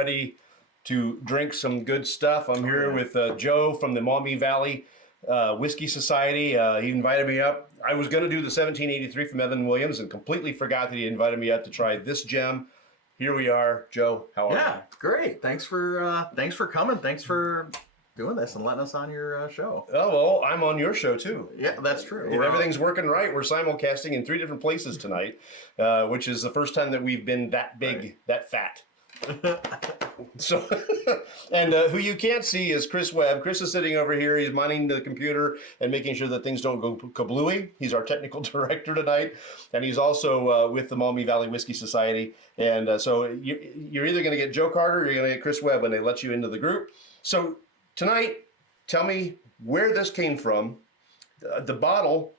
ready to drink some good stuff. I'm here with Joe from the Maumee Valley Whiskey Society. He invited me up. I was going to do the 1783 from Evan Williams and completely forgot that he invited me up to try this gem. Here we are. Joe, how are you? Yeah, great. Thanks for coming. Thanks for doing this and letting us on your show. Oh, well, I'm on your show too. Yeah, that's true. If everything's working right, we're simulcasting in 3 different places tonight, which is the first time that we've been that big, that fat. So, and who you can't see is Chris Webb. Chris is sitting over here. He's minding the computer and making sure that things don't go kablooey. He's our technical director tonight, and he's also with the Maumee Valley Whiskey Society. And so you're either going to get Joe Carter or you're going to get Chris Webb when they let you into the group. So tonight, tell me where this came from. The bottle,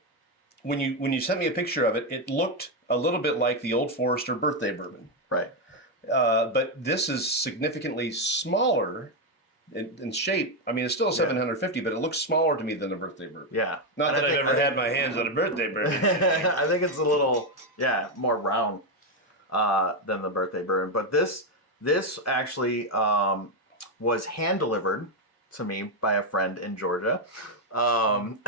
when you sent me a picture of it, it looked a little bit like the Old Forester birthday bourbon. Right. But this is significantly smaller in shape. I mean, it's still a 750, but it looks smaller to me than a birthday bourbon. Yeah. Not that I've ever had my hands on a birthday bourbon. I think it's a little, more round than the birthday bourbon. But this actually was hand delivered to me by a friend in Georgia, and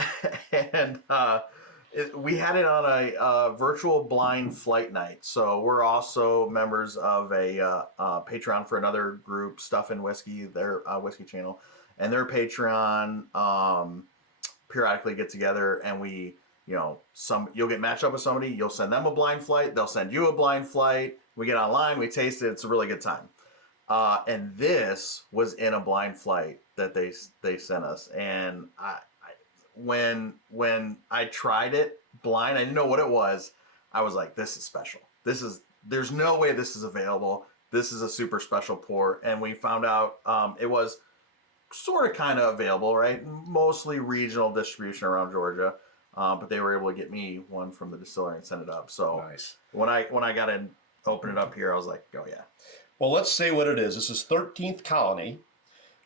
we had it on a virtual blind flight night. So we're also members of a Patreon for another group, Stuff and Whiskey, their whiskey channel, and their Patreon periodically get together, and we, you'll get matched up with somebody, you'll send them a blind flight, they'll send you a blind flight. We get online, we taste it. It's a really good time. And this was in a blind flight that they sent us, and when I tried it blind, I didn't know what it was. I was like, this is special. There's no way this is available. This is a super special pour. And we found out it was sort of kind of available, right? Mostly regional distribution around Georgia. But they were able to get me one from the distillery and send it up. So nice. When I got in, open it up here, I was like, oh yeah. Well, let's say what it is. This is 13th Colony.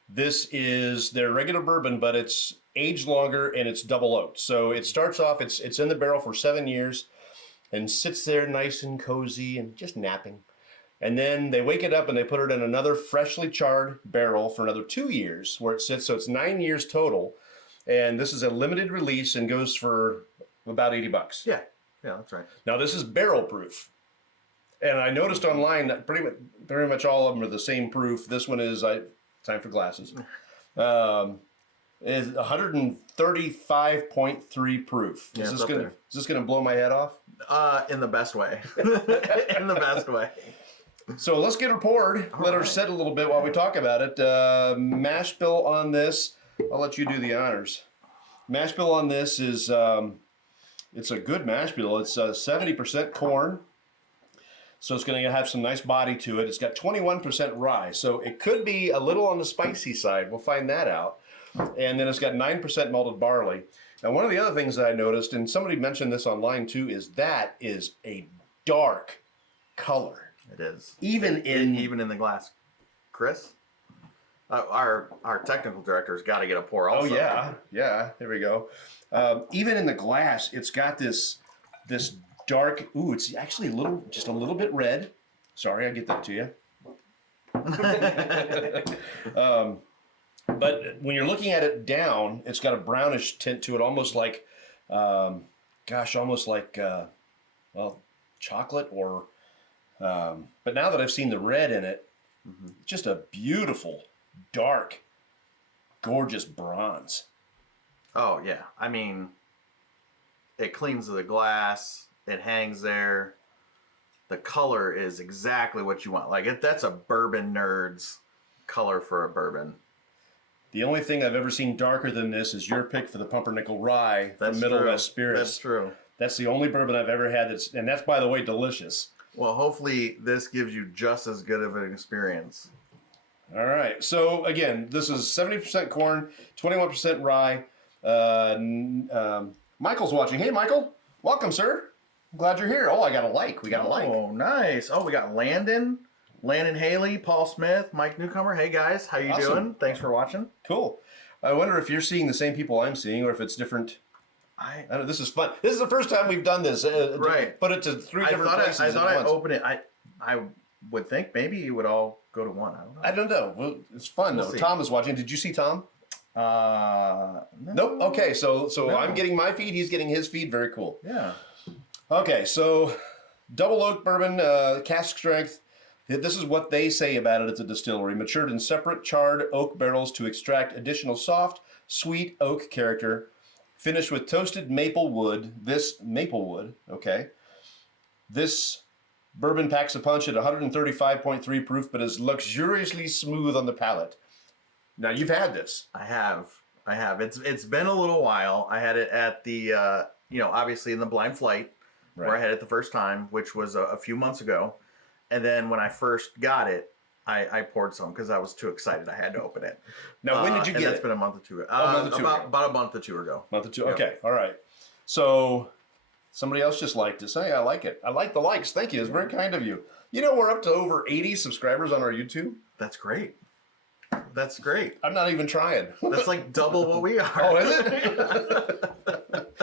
This is their regular bourbon, but it's aged longer and it's double oaked. So it starts off, it's in the barrel for 7 years and sits there nice and cozy and just napping. And then they wake it up and they put it in another freshly charred barrel for another 2 years where it sits. So it's 9 years total. And this is a limited release and goes for about $80. Yeah, that's right. Now this is barrel proof. And I noticed online that pretty much all of them are the same proof. This one is, time for glasses, is 135.3 proof. Yeah, Is this gonna blow my head off? In the best way. In the best way. So let's get her poured. Let her sit a little bit while we talk about it. Mash bill on this, I'll let you do the honors. Mash bill on this is, it's a good mash bill. It's 70% corn. So it's going to have some nice body to it. It's got 21% rye, so it could be a little on the spicy side. We'll find that out. And then it's got 9% malted barley. Now, one of the other things that I noticed, and somebody mentioned this online too, is that is a dark color. It is. Even in the glass. Chris? Our technical director's got to get a pour also. Oh, yeah. There we go. Even in the glass, it's got this dark, it's actually just a little bit red. Sorry, I get that to you. But when you're looking at it down, it's got a brownish tint to it, almost like, chocolate or, but now that I've seen the red in it, just a beautiful, dark, gorgeous bronze. Oh, yeah. I mean, it cleans the glass. It hangs there. The color is exactly what you want. Like that's a bourbon nerd's color for a bourbon. The only thing I've ever seen darker than this is your pick for the Pumpernickel Rye from Middle West Spirits. That's true. That's the only bourbon I've ever had and that's, by the way, delicious. Well, hopefully this gives you just as good of an experience. All right. So again, this is 70% corn, 21% rye. Michael's watching. Hey, Michael. Welcome, sir. I'm glad you're here. Oh, I got a like. We got a like. Oh, nice. Oh, we got Landon Haley, Paul Smith, Mike Newcomer. Hey, guys. How you doing? Thanks for watching. Cool. I wonder if you're seeing the same people I'm seeing or if it's different. I don't know. This is fun. This is the first time we've done this. Right. Put it to 3 different places. I thought I'd open it. I would think maybe it would all go to one. I don't know. I don't know. Well, it's fun We'll though. see. Tom is watching. Did you see Tom? No. Nope. Okay, so No. I'm getting my feed. He's getting his feed. Very cool. Yeah. Okay, so double oak bourbon, cask strength. This is what they say about it at the distillery. Matured in separate charred oak barrels to extract additional soft, sweet oak character. Finished with toasted maple wood. Okay. This bourbon packs a punch at 135.3 proof, but is luxuriously smooth on the palate. Now, you've had this. I have. It's been a little while. I had it at the, obviously in the blind flight where I had it the first time, which was a few months ago. And then when I first got it, I poured some because I was too excited. I had to open it. Now, when did you get That's it? been a month or two ago. About a month or two ago. Month or two. Yep. Okay. All right. So somebody else just liked it. Say, I like it. I like the likes. Thank you. It's very kind of you. You know, we're up to over 80 subscribers on our YouTube. That's great. That's great. I'm not even trying. That's like double what we are. Oh, is it?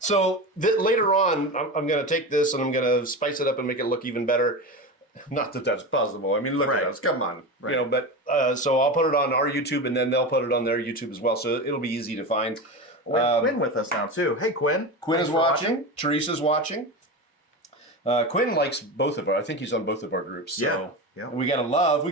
So later on, I'm going to take this and I'm going to spice it up and make it look even better. Not that that's possible. I mean, look at us. Come on. Right. You know, but so I'll put it on our YouTube and then they'll put it on their YouTube as well. So it'll be easy to find. We have Quinn with us now too. Hey, Quinn. Quinn Thanks is for watching. Teresa's watching. Quinn likes both of our. I think he's on both of our groups. So Yeah. we gotta love.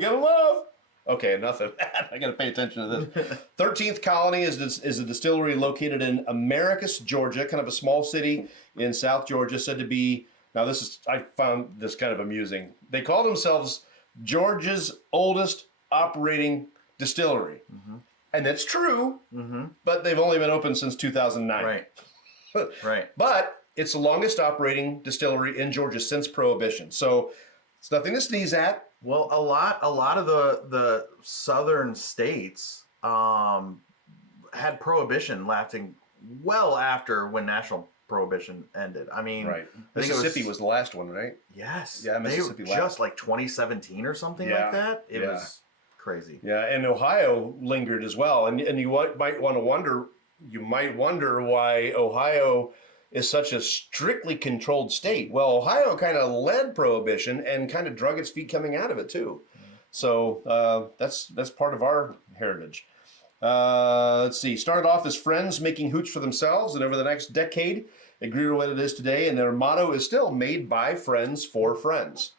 Okay, enough of that. I gotta pay attention to this. 13th Colony is a distillery located in Americus, Georgia, kind of a small city in South Georgia, said to be. Now I found this kind of amusing. They call themselves Georgia's oldest operating distillery, and that's true. But they've only been open since 2009. Right. Right. But it's the longest operating distillery in Georgia since Prohibition. So it's nothing to sneeze at. Well, a lot of the southern states had prohibition lasting well after when national prohibition ended. I mean, Right. I think Mississippi was the last one, right? Yes. Yeah, Mississippi They last. just like 2017 or something like that. It was crazy. Yeah, and Ohio lingered as well. And you might wonder why Ohio is such a strictly controlled state. Well, Ohio kind of led Prohibition and kind of drug its feet coming out of it too. So that's part of our heritage. Let's see. Started off as friends making hooch for themselves, and over the next decade, it grew to what it is today. And their motto is still "Made by friends for friends."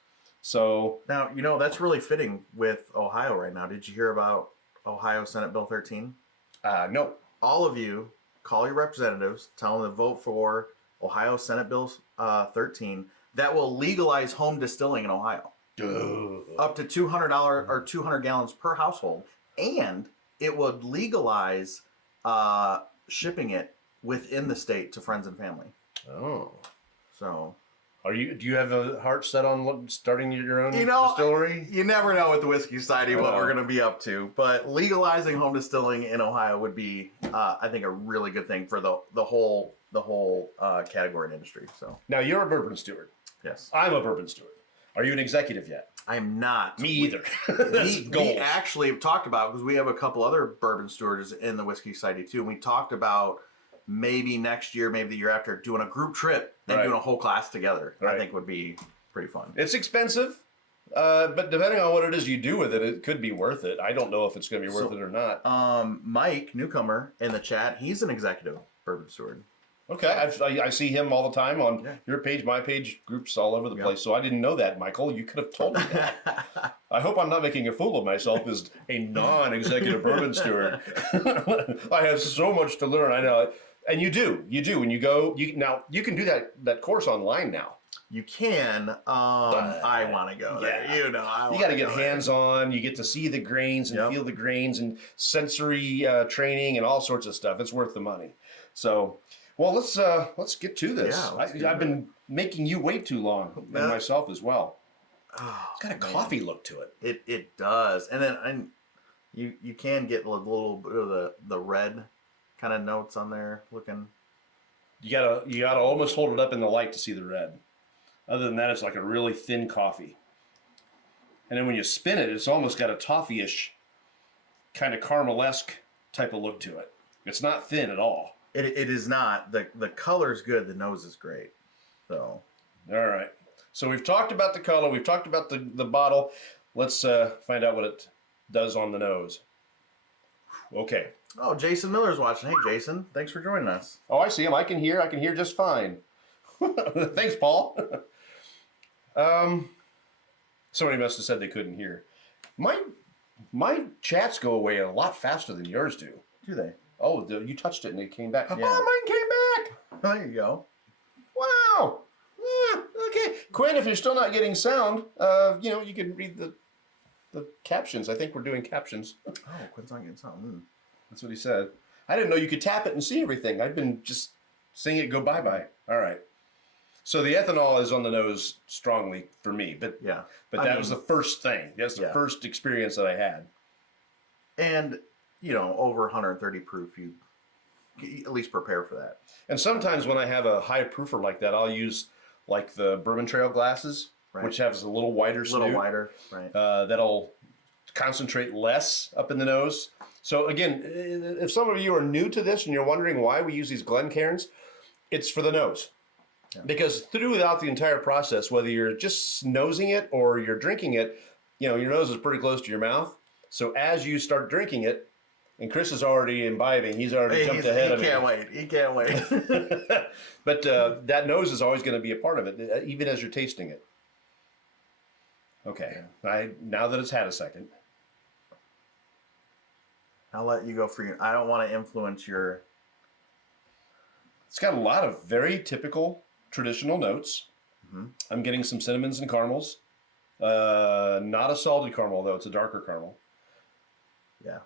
So Now, that's really fitting with Ohio right now. Did you hear about Ohio Senate Bill 13? no. All of you call your representatives, tell them to vote for Ohio Senate Bill 13 that will legalize home distilling in Ohio. Up to $200 or 200 gallons per household, and it would legalize shipping it within the state to friends and family. Oh. So, Do you have a heart set on starting your own You know, distillery? you never know with the Whiskey Society what we're going to be up to, but legalizing home distilling in Ohio would be, I think, a really good thing for the whole category and industry. So, Now you're a bourbon steward. yes, I'm a bourbon steward. Are you an executive yet? I'm not. Me either. That's We goals. actually have talked about, because we have a couple other bourbon stewards in the Whiskey Society too, and we talked about maybe next year, maybe the year after, doing a group trip and Right. doing a whole class together. Right. I think would be pretty fun. It's expensive, but depending on what it is you do with it, it could be worth it. I don't know if it's going to be worth it or not. Mike, newcomer in the chat, he's an executive bourbon steward. Okay, I see him all the time on Yeah. your page, my page, groups all over the Yep. place. So I didn't know that, Michael. You could have told me that. I hope I'm not making a fool of myself as a non-executive bourbon steward. I have so much to learn. I know, and you do. When you go, you can do that course online now. You can. I want to go there. yeah. You You got to get hands-on. You get to see the grains and Yep. feel the grains and sensory training and all sorts of stuff. It's worth the money. So, well, let's get to this. Yeah, let's get I've to been making you wait too long, and Yeah. myself as well. Oh, It's got a man. coffee look to it. It does, and then you can get a little bit of the red kind of notes on there looking. You gotta almost hold it up in the light to see the red. Other than that, it's like a really thin coffee. And then when you spin it, it's almost got a toffee-ish, kind of caramel-esque type of look to it. It's not thin at all. It is not. The color's good. The nose is great. So All right. So we've talked about the color. We've talked about the bottle. Let's find out what it does on the nose. Okay. Oh, Jason Miller's watching. Hey, Jason, thanks for joining us. Oh, I see him. I can hear just fine. Thanks, Paul. Somebody must have said they couldn't hear. My chats go away a lot faster than yours do. Do they? Oh, you touched it and it came back. Yeah. Oh, mine came back. There you go. Wow. Yeah, okay. Quinn, if you're still not getting sound, you can read the captions. I think we're doing captions. Oh, Quinn's not getting something. That's what he said. I didn't know you could tap it and see everything. I've been just seeing it go bye-bye. All right. So the ethanol is on the nose strongly for me, but Yeah. that was the first thing. That's the first experience that I had. And, over 130 proof, you at least prepare for that. And sometimes when I have a high proofer like that, I'll use like the Bourbon Trail glasses, Right. which has a little wider snoot. A little wider, right. That'll concentrate less up in the nose. So again, if some of you are new to this and you're wondering why we use these Glencairns, it's for the nose. Yeah. Because throughout the entire process, whether you're just nosing it or you're drinking it, your nose is pretty close to your mouth. So as you start drinking it, and Chris is already imbibing, he's already jumped ahead of me. He can't wait. But that nose is always going to be a part of it, even as you're tasting it. Okay, now that it's had a second. I'll let you go for you. I don't want to influence your... It's got a lot of very typical traditional notes. Mm-hmm. I'm getting some cinnamons and caramels. Not a salted caramel, though. It's a darker caramel. Yeah.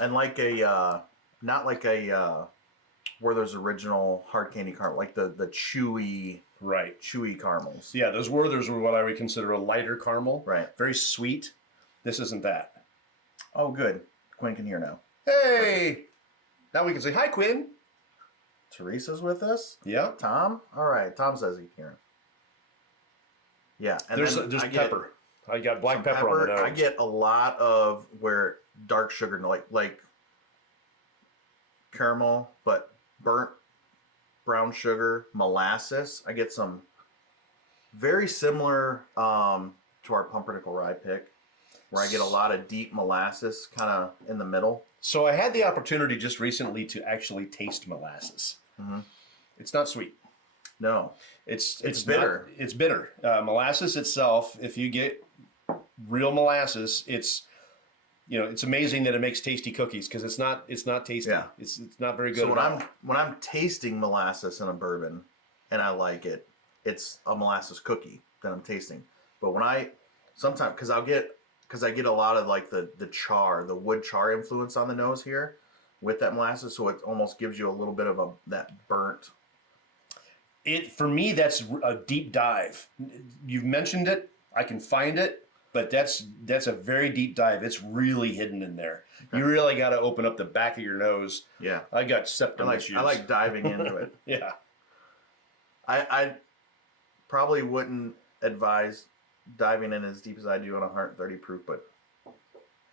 And like not like where there's original hard candy caramel, like the chewy... Right. Chewy caramels. Yeah, those were what I would consider a lighter caramel. Right. Very sweet. This isn't that. Oh, good. Quinn can hear now. Hey! Now we can say, hi, Quinn. Teresa's with us? Yeah. Tom? All right. Tom says he can hear him. Yeah. And there's pepper. I got black pepper on the nose. I get a lot of where dark sugar, like caramel, but burnt brown sugar, molasses. I get some very similar to our pumpernickel rye pick, where I get a lot of deep molasses kind of in the middle. So I had the opportunity just recently to actually taste molasses. Mm-hmm. It's not sweet. No, it's bitter. It's bitter. Molasses itself, if you get real molasses, it's amazing that it makes tasty cookies because it's not tasty. Yeah. It's not very good. So when I'm tasting molasses in a bourbon and I like it, it's a molasses cookie that I'm tasting. But when I get a lot of like the wood char influence on the nose here with that molasses, so it almost gives you a little bit of that burnt. For me, that's a deep dive. You've mentioned it. I can find it. But that's a very deep dive. It's really hidden in there. Okay. You really got to open up the back of your nose. Yeah. I got septum issues. I like diving into it. Yeah. I probably wouldn't advise diving in as deep as I do on 130 proof, but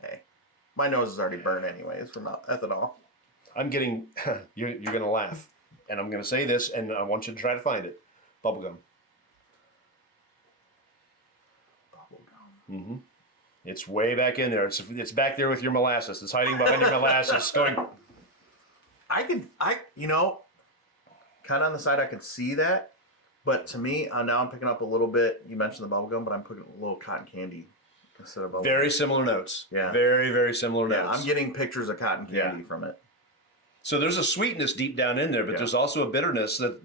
hey, my nose is already burned anyways from ethanol. I'm getting, you're going to laugh. And I'm going to say this, and I want you to try to find it. Bubblegum. Mm-hmm. It's way back in there. It's back there with your molasses. It's hiding behind your molasses. Going. Kind of on the side, I could see that, but to me, now I'm picking up a little bit. You mentioned the bubblegum, but I'm putting a little cotton candy instead of bubblegum. Very similar notes. Yeah. Very, very similar notes. I'm getting pictures of cotton candy from it. So there's a sweetness deep down in there, but there's also a bitterness that,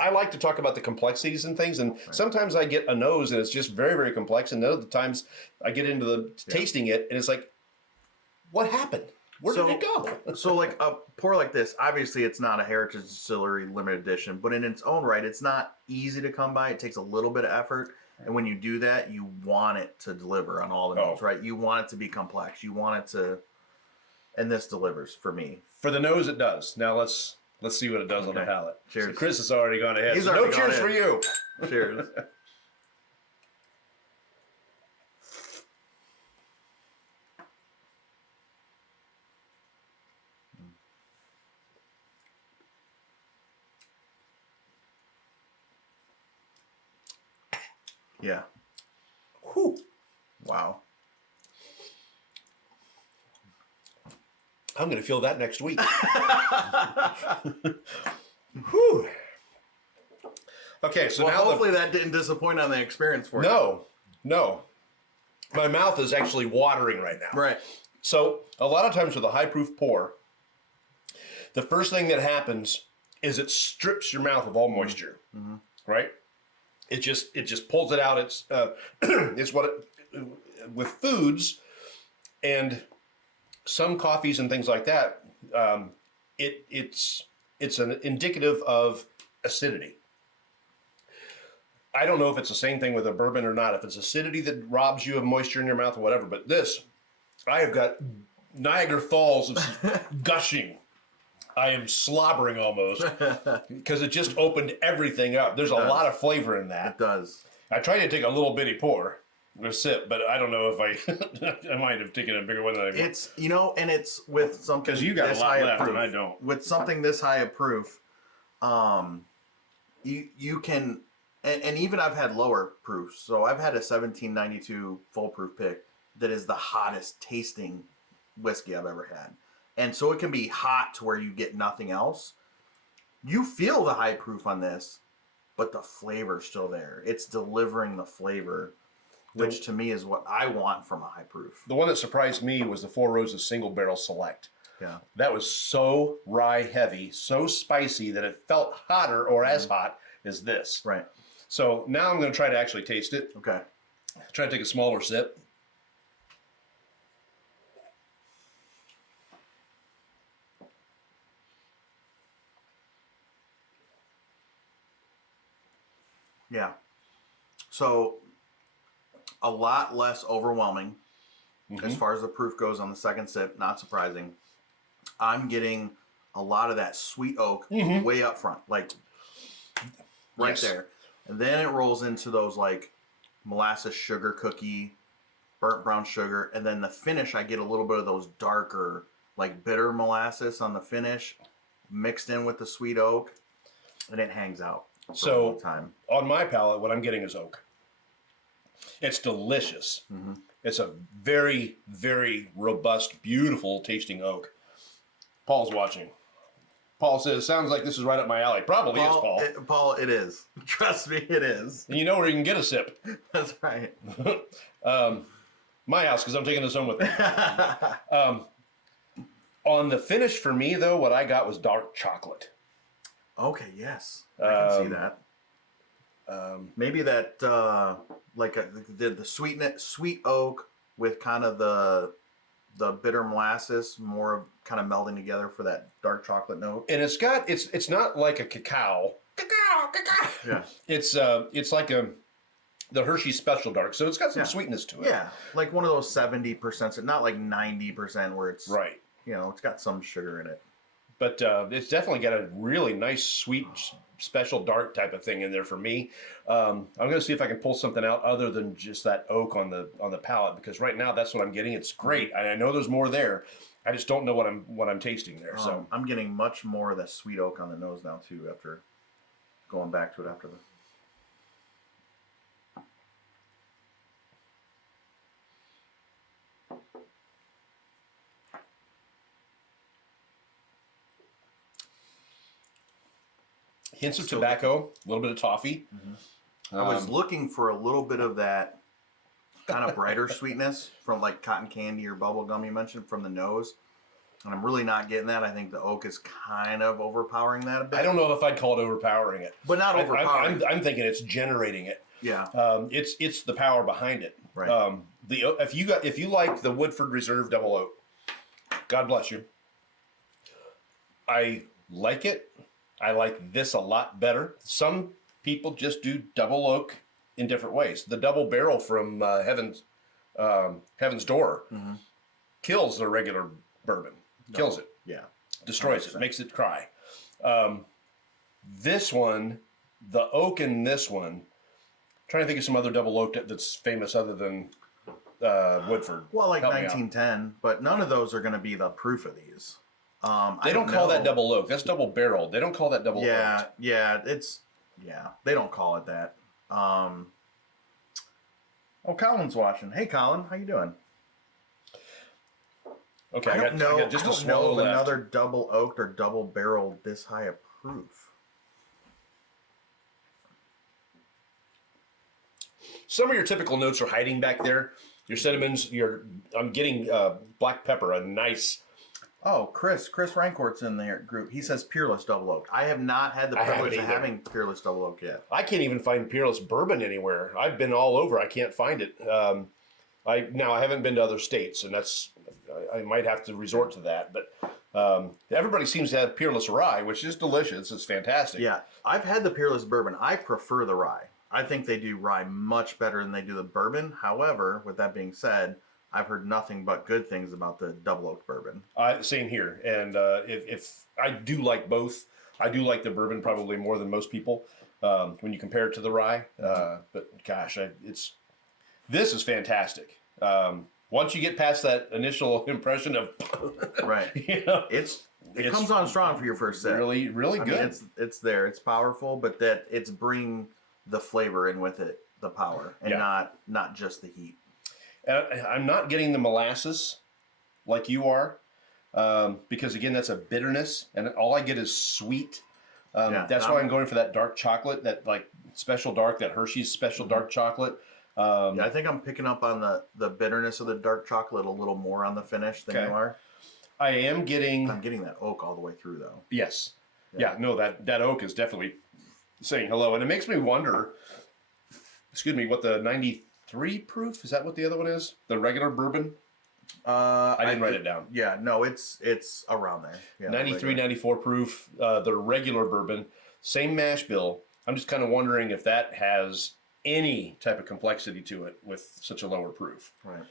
I like to talk about the complexities and things. And sometimes I get a nose and it's just very, very complex. And other times I get into tasting it and it's like, what happened? Where did it go? So like a pour like this, obviously it's not a Heritage Distillery limited edition, but in its own right, it's not easy to come by. It takes a little bit of effort. And when you do that, you want it to deliver on all the notes, right? You want it to be complex. You want it to... And this delivers for me. For the nose, it does. Now let's see what it does on the palate. Cheers. So Chris has already gone ahead. He's so already no cheers ahead. for you. Cheers. Yeah. Whew. Wow. I'm going to feel that next week. Whew. Okay, so well, now hopefully that didn't disappoint on the experience for you. No. My mouth is actually watering right now. Right. So a lot of times with a high proof pour, the first thing that happens is it strips your mouth of all moisture, right? It just pulls it out. It's it's what it, with foods and some coffees and things like that. It's an indicative of acidity. I don't know if it's the same thing with a bourbon or not, if it's acidity that robs you of moisture in your mouth or whatever, but this, I have got Niagara Falls of gushing. I am slobbering almost because it just opened everything up. There's a lot of flavor in that. It does. I tried to take a little bitty pour, a sip, but I don't know if I might have taken a bigger one than I want. It's, you know, and it's with something Because you got this a lot high left of proof. and I don't. With something this high of proof, you can, and even I've had lower proofs. So I've had a 1792 full proof pick that is the hottest tasting whiskey I've ever had. And so it can be hot to where you get nothing else. You feel the high proof on this, but the flavor's still there. It's delivering the flavor, which to me is what I want from a high proof. The one that surprised me was the Four Roses Single Barrel Select. Yeah. That was so rye heavy, so spicy that it felt hotter or as hot as this. Right. So now I'm going to try to actually taste it. Okay. Try to take a smaller sip. Yeah. So a lot less overwhelming as far as the proof goes on the second sip. Not surprising. I'm getting a lot of that sweet oak way up front, like right there. And then it rolls into those like molasses sugar cookie, burnt brown sugar. And then the finish, I get a little bit of those darker, like bitter molasses on the finish mixed in with the sweet oak. And it hangs out. So on my palate, what I'm getting is oak. It's delicious. It's a very, very robust, beautiful tasting oak. Paul's watching. Paul says, sounds like this is right up my alley. Probably is, Paul. Paul, it is. Trust me, it is. And you know where you can get a sip. That's right. My house, because I'm taking this home with me. On the finish for me, though, what I got was dark chocolate. Okay, yes. I can see that. Maybe that, like the sweet oak with kind of the bitter molasses, more of kind of melding together for that dark chocolate note. And it's not like a cacao. Yeah. It's like the Hershey Special Dark, so it's got some sweetness to it. Yeah, like one of those 70%, not like 90% where it's right. You know, it's got some sugar in it. But it's definitely got a really nice, sweet, special dark type of thing in there for me. I'm going to see if I can pull something out other than just that oak on the palate, because right now that's what I'm getting. It's great. I know there's more there. I just don't know what I'm tasting there. So I'm getting much more of that sweet oak on the nose now too. After going back to it after the. Hints of tobacco, a little bit of toffee. I was looking for a little bit of that kind of brighter sweetness from like cotton candy or bubble gum you mentioned from the nose. And I'm really not getting that. I think the oak is kind of overpowering that a bit. I don't know if I'd call it overpowering it. But not overpowering. I'm thinking it's generating it. Yeah. It's the power behind it. Right. If you like the Woodford Reserve Double Oak, God bless you. I like it. I like this a lot better. Some people just do double oak in different ways. The double barrel from Heaven's Door kills the regular bourbon. Kills it. Yeah. Destroys 100%. It. Makes it cry. This one, the oak in this one, I'm trying to think of some other double oak that's famous other than Woodford. Well, like 1910, but none of those are going to be the proof of these. They don't call that double oak. That's double barrel. They don't call that double oak. Yeah, they don't call it that. Oh, Colin's watching. Hey, Colin, how you doing? Okay, I don't know. I got just I a don't know swallow of left. another double oaked or double barreled this high of proof. Some of your typical notes are hiding back there. Your cinnamons, I'm getting black pepper, a nice. Oh, Chris Rancourt's in the group. He says Peerless Double Oak. I have not had the I haven't privilege of either. having Peerless Double Oak yet. I can't even find Peerless Bourbon anywhere. I've been all over. I can't find it. I haven't been to other states, and I might have to resort to that. But everybody seems to have Peerless Rye, which is delicious. It's fantastic. Yeah, I've had the Peerless Bourbon. I prefer the rye. I think they do rye much better than they do the bourbon. However, with that being said, I've heard nothing but good things about the double oak bourbon. Same here. And if I do like both, I do like the bourbon probably more than most people when you compare it to the rye. But gosh, this is fantastic. Once you get past that initial impression of, Right, you know, it comes on strong for your first sip. really, really I good. mean, it's there. It's powerful, but that it's bring the flavor in with it, the power, and not just the heat. And I'm not getting the molasses like you are, because again, that's a bitterness, and all I get is sweet. That's why I'm going for that dark chocolate, that like special dark, that Hershey's special dark chocolate. I think I'm picking up on the bitterness of the dark chocolate a little more on the finish than you are. I'm getting that oak all the way through though. Yes. Yeah, no, that oak is definitely saying hello. And it makes me wonder, what the 93 proof, is that what the other one is? The regular bourbon? I didn't write it down. Yeah, no, it's around there. Yeah, 93, 94 proof, the regular bourbon, same mash bill. I'm just kind of wondering if that has any type of complexity to it with such a lower proof. Right.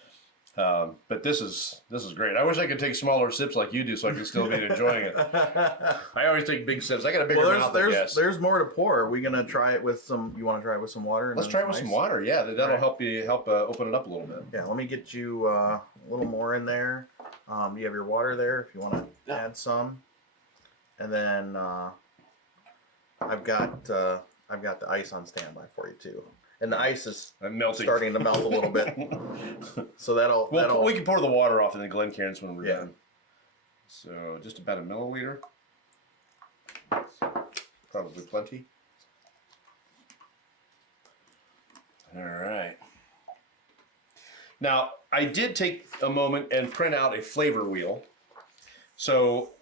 But this is great. I wish I could take smaller sips like you do, so I can still be enjoying it. I always take big sips. I got a bigger mouth, I guess. There's more to pour. Are we gonna try it with some? You want to try it with some water? Let's try it with some water. Yeah, that'll help open it up a little bit. Yeah, let me get you a little more in there. You have your water there if you want to add some, and then I've got the ice on standby for you too. And the ice is starting to melt a little bit. So we can pour the water off in the Glencairns when we're done. Yeah. So just about a milliliter. Probably plenty. All right. Now, I did take a moment and print out a flavor wheel. So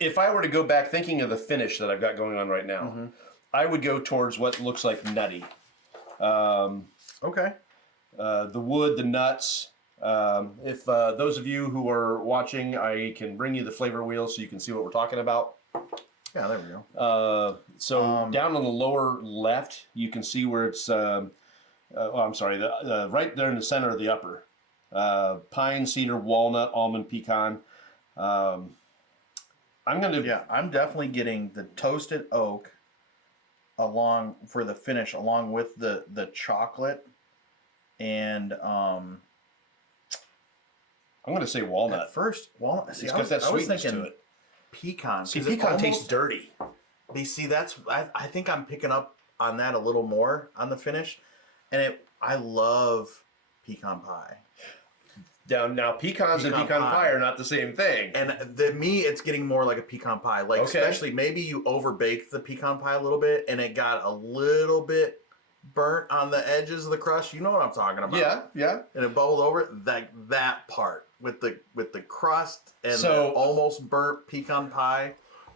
if I were to go back thinking of the finish that I've got going on right now, I would go towards what looks like nutty. Okay. The wood, the nuts. If those of you who are watching, I can bring you the flavor wheel so you can see what we're talking about. Yeah, there we go. Down on the lower left, you can see where it's, right there in the center of the upper. Pine, cedar, walnut, almond, pecan. I'm definitely getting the toasted oak along for the finish, along with the chocolate, and I'm going to say walnut. At first, walnut. See, it's got that sweetness to it. Pecan. See, pecan tastes dirty. I think I'm picking up on that a little more on the finish, and I love pecan pie. Now pecans and pecan pie are not the same thing. And it's getting more like a pecan pie. Like, especially maybe you overbake the pecan pie a little bit and it got a little bit burnt on the edges of the crust. You know what I'm talking about. Yeah. And it bubbled over that part with the crust and the almost burnt pecan pie.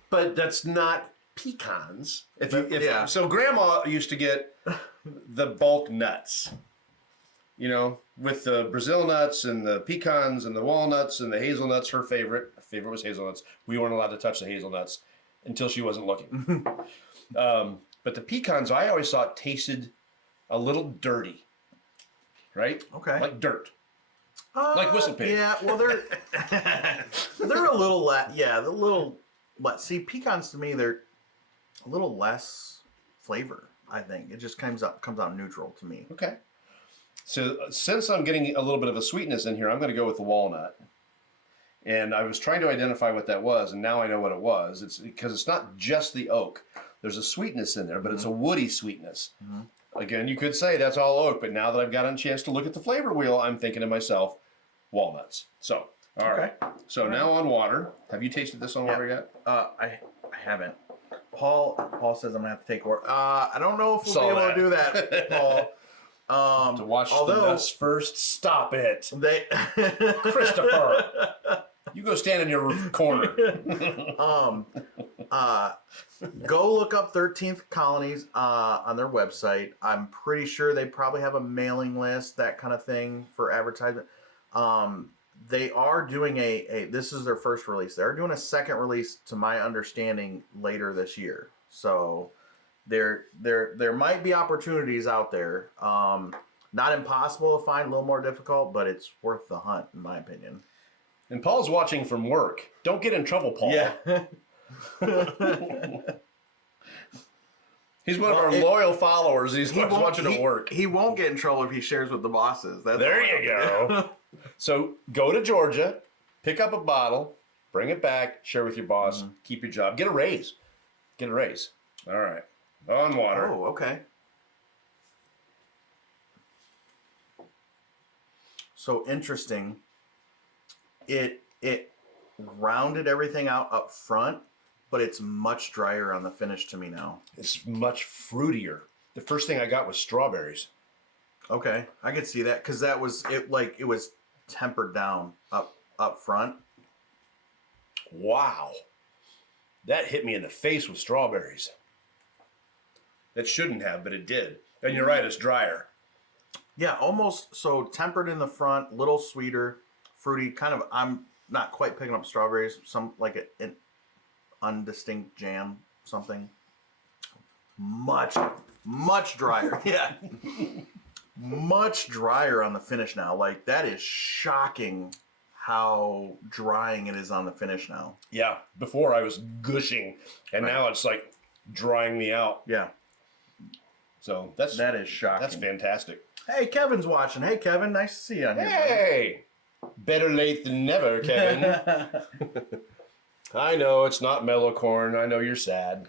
But that's not pecans. So grandma used to get the bulk nuts. You know, with the Brazil nuts and the pecans and the walnuts and the hazelnuts, her favorite was hazelnuts. We weren't allowed to touch the hazelnuts until she wasn't looking. But the pecans, I always thought tasted a little dirty, right? Okay. Like dirt. Like whistle pig. Yeah, well, they're a little less. Yeah, the little. But see, pecans to me, they're a little less flavor. I think it just comes out neutral to me. Okay. So since I'm getting a little bit of a sweetness in here, I'm going to go with the walnut. And I was trying to identify what that was, and now I know what it was. It's because it's not just the oak. There's a sweetness in there, but it's a woody sweetness. Again, you could say that's all oak, but now that I've gotten a chance to look at the flavor wheel, I'm thinking to myself, walnuts. So, all right. So now on water. Have you tasted this on water yet? I haven't. Paul says I'm gonna have to take water. I don't know if we'll be able to do that, Paul. To watch the nuts first. Stop it, They Christopher. You go stand in your corner. Go look up 13th Colonies on their website. I'm pretty sure they probably have a mailing list, that kind of thing for advertisement. They are doing this is their first release. They're doing a second release, to my understanding, later this year. So there might be opportunities out there. Not impossible to find, a little more difficult, but it's worth the hunt, in my opinion. And Paul's watching from work. Don't get in trouble, Paul. Yeah. He's one of our loyal followers. He's watching at work. He won't get in trouble if he shares with the bosses. There you go. So go to Georgia, pick up a bottle, bring it back, share with your boss, keep your job, get a raise. Get a raise. All right. On water. Oh, okay. So interesting. It rounded everything out up front, but it's much drier on the finish to me now. It's much fruitier. The first thing I got was strawberries. Okay, I could see that, because that was it. Like, it was tempered down up front. Wow, that hit me in the face with strawberries. That shouldn't have, but it did. And you're right, it's drier. Yeah, almost. So tempered in the front, little sweeter, fruity. Kind of. I'm not quite picking up strawberries. Some like an undistinct jam, something. Much drier. Yeah. Much drier on the finish now. Like, that is shocking how drying it is on the finish now. Yeah, before I was gushing, and now it's like drying me out. Yeah. So that is shocking. That's fantastic. Hey, Kevin's watching. Hey, Kevin, nice to see you on here. Hey, better late than never, Kevin. I know it's not mellow corn. I know you're sad.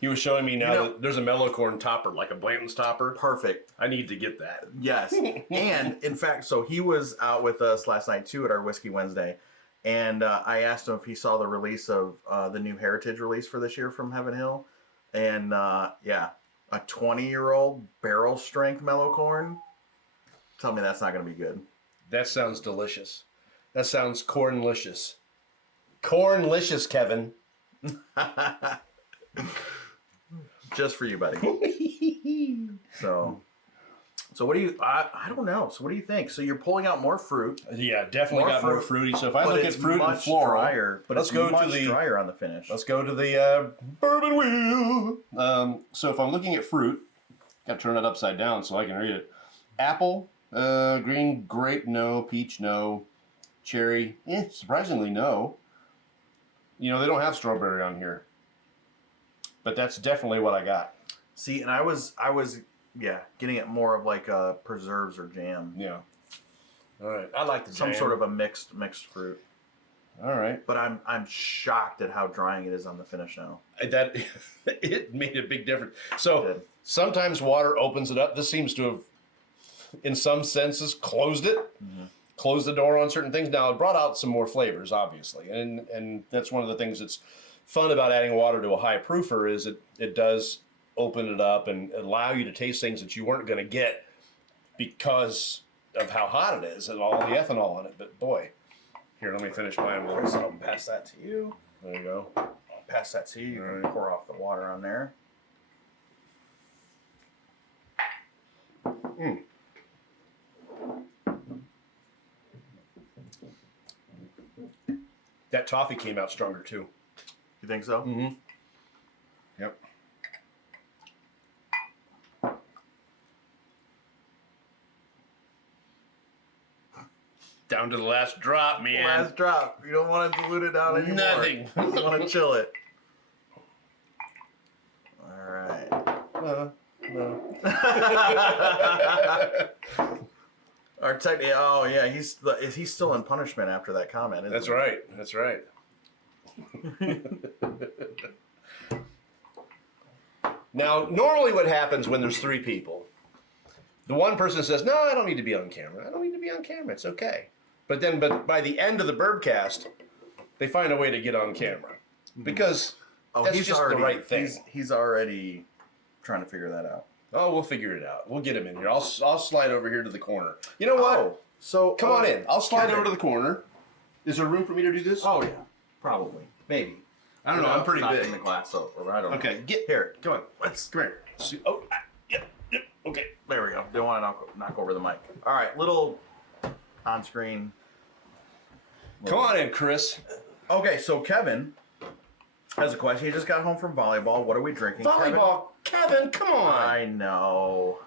He was showing me now that there's a mellow corn topper, like a Blanton's topper. Perfect. I need to get that. Yes. And in fact, so he was out with us last night too at our Whiskey Wednesday. And I asked him if he saw the release of the new Heritage release for this year from Heaven Hill. And yeah, a 20-year-old barrel strength mellow corn. Tell me that's not going to be good. That sounds delicious. That sounds cornlicious. Cornlicious, Kevin. Just for you, buddy. So what do you? I don't know. So what do you think? So you're pulling out more fruit. Yeah, definitely got more fruity. So if I look at fruit and floral, drier, but let's go to the drier on the finish. Let's go to the bourbon wheel. So if I'm looking at fruit, got to turn it upside down so I can read it. Apple, green grape, no. Peach, no. Cherry, surprisingly no. You know, they don't have strawberry on here. But that's definitely what I got. See, and I was getting it more of like preserves or jam. Yeah. All right. I like the jam. Some sort of a mixed fruit. All right. But I'm shocked at how drying it is on the finish now. That it made a big difference. So sometimes water opens it up. This seems to have, in some senses, closed it. Mm-hmm. Closed the door on certain things. Now it brought out some more flavors, obviously, and that's one of the things that's fun about adding water to a high proofer is it does open it up and allow you to taste things that you weren't going to get because of how hot it is and all the ethanol in it. But boy, here, let me finish mine. So I'll pass that to you. There you go. I'll pass that to you. You can pour off the water on there. Mm. That toffee came out stronger too. You think so? Mm-hmm. Yep. Down to the last drop, man. Last drop. You don't want to dilute it down anymore. Nothing. You want to chill it. All right. No. Our oh yeah, he's still in punishment after that comment. That's right. That's right. Now, normally what happens when there's 3 people, the one person says, no, I don't need to be on camera. I don't need to be on camera. It's okay. But by the end of the Burbcast, they find a way to get on camera because that's he's just already, the right thing. He's already trying to figure that out. Oh, we'll figure it out. We'll get him in here. I'll slide over here to the corner. You know what? Oh, so Come on in. I'll slide Kevin. over to the corner. Is there room for me to do this? Oh yeah, probably, maybe. I don't know. I'm pretty big. In the glass over. I don't know. Okay, get Here, Come on. Come here. Oh, yep. Okay. there we go. Don't want to knock over the mic. All right, little on-screen. Come on in, Chris. Okay, so Kevin has a question. He just got home from volleyball. What are we drinking? Volleyball. Kevin, come on. I know.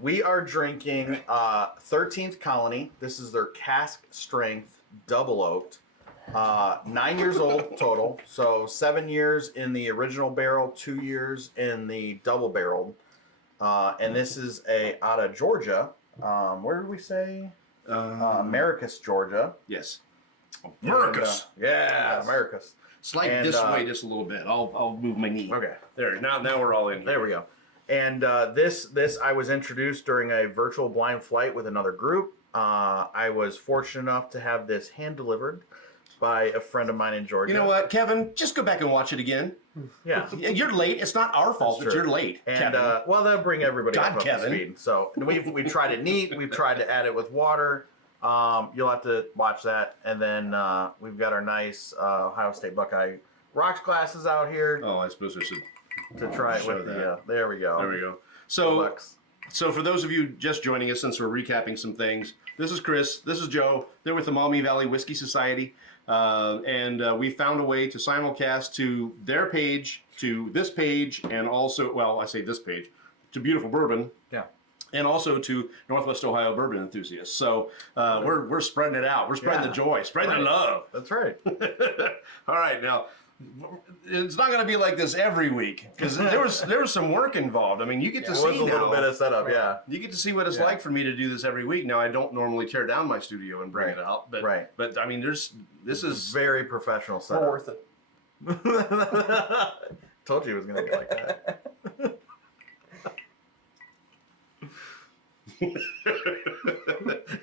We are drinking 13th Colony. This is their Cask Strength Double Oaked. 9 years old total. So 7 years in the original barrel, 2 years in the double barreled. And this is out of Georgia. Where did we say? Americus, Georgia. Yes. Americus. Yeah, Americus. Slide this way just a little bit. I'll move my knee. Okay. There. Now we're all in here. There we go. And this I was introduced during a virtual blind flight with another group. I was fortunate enough to have this hand delivered by a friend of mine in Georgia. You know what, Kevin? Just go back and watch it again. Yeah. You're late. It's not our fault that you're late, And Kevin. well, that'll bring everybody up to Kevin. speed. So we tried it neat. We've tried to add it with water. You'll have to watch that. And then we've got our nice Ohio State Buckeye rocks glasses out here Oh, I suppose I should to try it show with. that. Yeah, there we go. There we go. So, Bucks. so for those of you just joining us, since we're recapping some things, this is Chris. This is Joe. They're with the Maumee Valley Whiskey Society, and we found a way to simulcast to their page, to this page, and also, well, I say this page, to Beautiful Bourbon. Yeah. And also to Northwest Ohio bourbon enthusiasts. So we're spreading it out. We're spreading the joy, spreading the love. That's right. All right, now it's not going to be like this every week because there was some work involved. I mean, you get to It see was a little now. bit of setup, yeah. You get to see what it's like for me to do this every week. Now I don't normally tear down my studio and bring it out, but but I mean, this is Very professional setup. More worth it. Told you it was gonna be like that.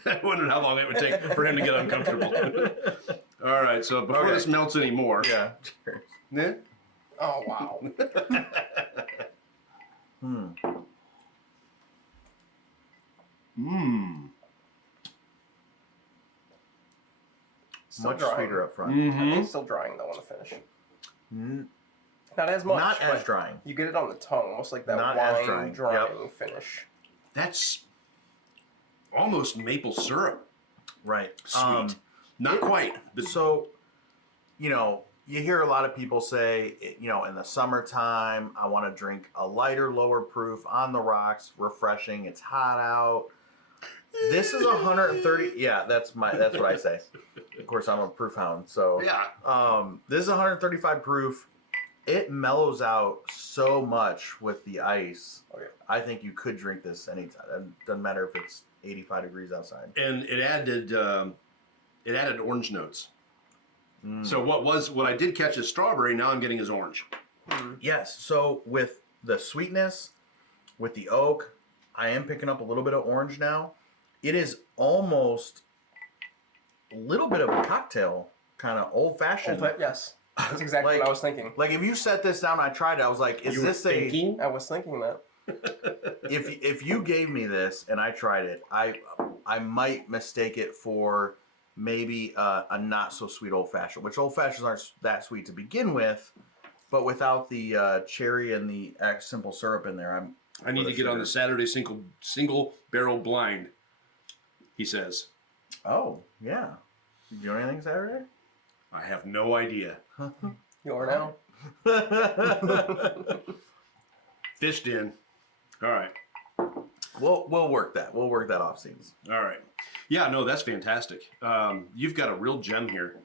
I wondered how long it would take for him to get uncomfortable. All right, so before this melts anymore, Yeah. Cheers. yeah. Oh, wow. Still Much drying. sweeter up front. I think it's still drying though on the finish. Not as much. Not as but drying. You get it on the tongue, almost like that Not as wine drying. drying finish. That's almost maple syrup. Right. Sweet. Not quite. But So, you know, you hear a lot of people say, you know, in the summertime, I want to drink a lighter, lower proof on the rocks, refreshing. It's hot out. This is 130. Yeah, that's what I say. Of course, I'm a proof hound, so yeah. this is 135 proof. It mellows out so much with the ice. Okay. I think you could drink this anytime. It doesn't matter if it's 85 degrees outside. And it added orange notes. So what I did catch is strawberry. Now I'm getting is orange. Yes. So with the sweetness, with the oak, I am picking up a little bit of orange now. It is almost a little bit of a cocktail, kind of old-fashioned. Yes. That's exactly Like- what I was thinking. Like if you set this down, I tried it. I was like, "Is You were this thinking? I was thinking that. if you gave me this and I tried it, I might mistake it for maybe a not so sweet old-fashioned, which old-fashions aren't that sweet to begin with, but without the cherry and the simple syrup in there, I need to get on the sugar. Saturday single barrel blind. He says. Oh yeah. Did you do anything Saturday? I have no idea. You are now. Fished in. All right. We'll work that. We'll work that off scenes. All right. Yeah, no, that's fantastic. You've got a real gem here.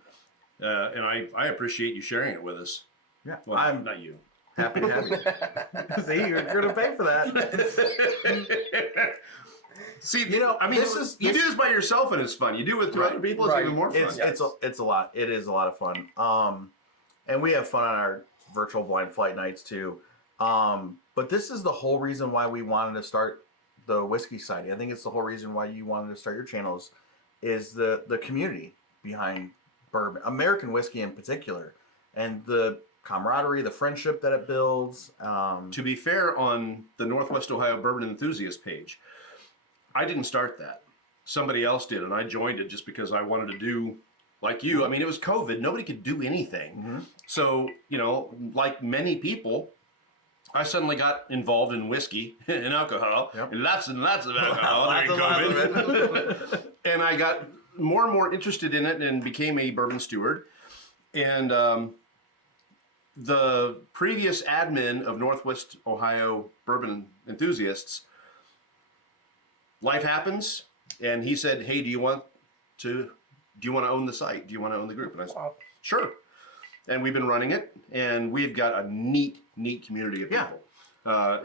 And I appreciate you sharing it with us. Yeah, Well, I'm not you. happy to have you. See, you're gonna pay for that. See, You know, I mean, this you is- do this by yourself and it's fun. You do it with two Right. other people, it's Right. even more fun. It's a lot. It is a lot of fun. And we have fun on our virtual blind flight nights too. But this is the whole reason why we wanted to start the Whiskey Society. I think it's the whole reason why you wanted to start your channels is the community behind bourbon, American whiskey in particular, and the camaraderie, the friendship that it builds. To be fair, on the Northwest Ohio Bourbon Enthusiast page, I didn't start that. Somebody else did, and I joined it just because I wanted to do like you. I mean, it was COVID. Nobody could do anything. Mm-hmm. So, you know, like many people, I suddenly got involved in whiskey and alcohol, and lots of alcohol during COVID. And I got more and more interested in it and became a bourbon steward. And the previous admin of Northwest Ohio Bourbon Enthusiasts, life happens, and he said, "Hey, do you want to own the site? Do you want to own the group?" And I said, "Sure." And we've been running it, and we've got a neat community of people.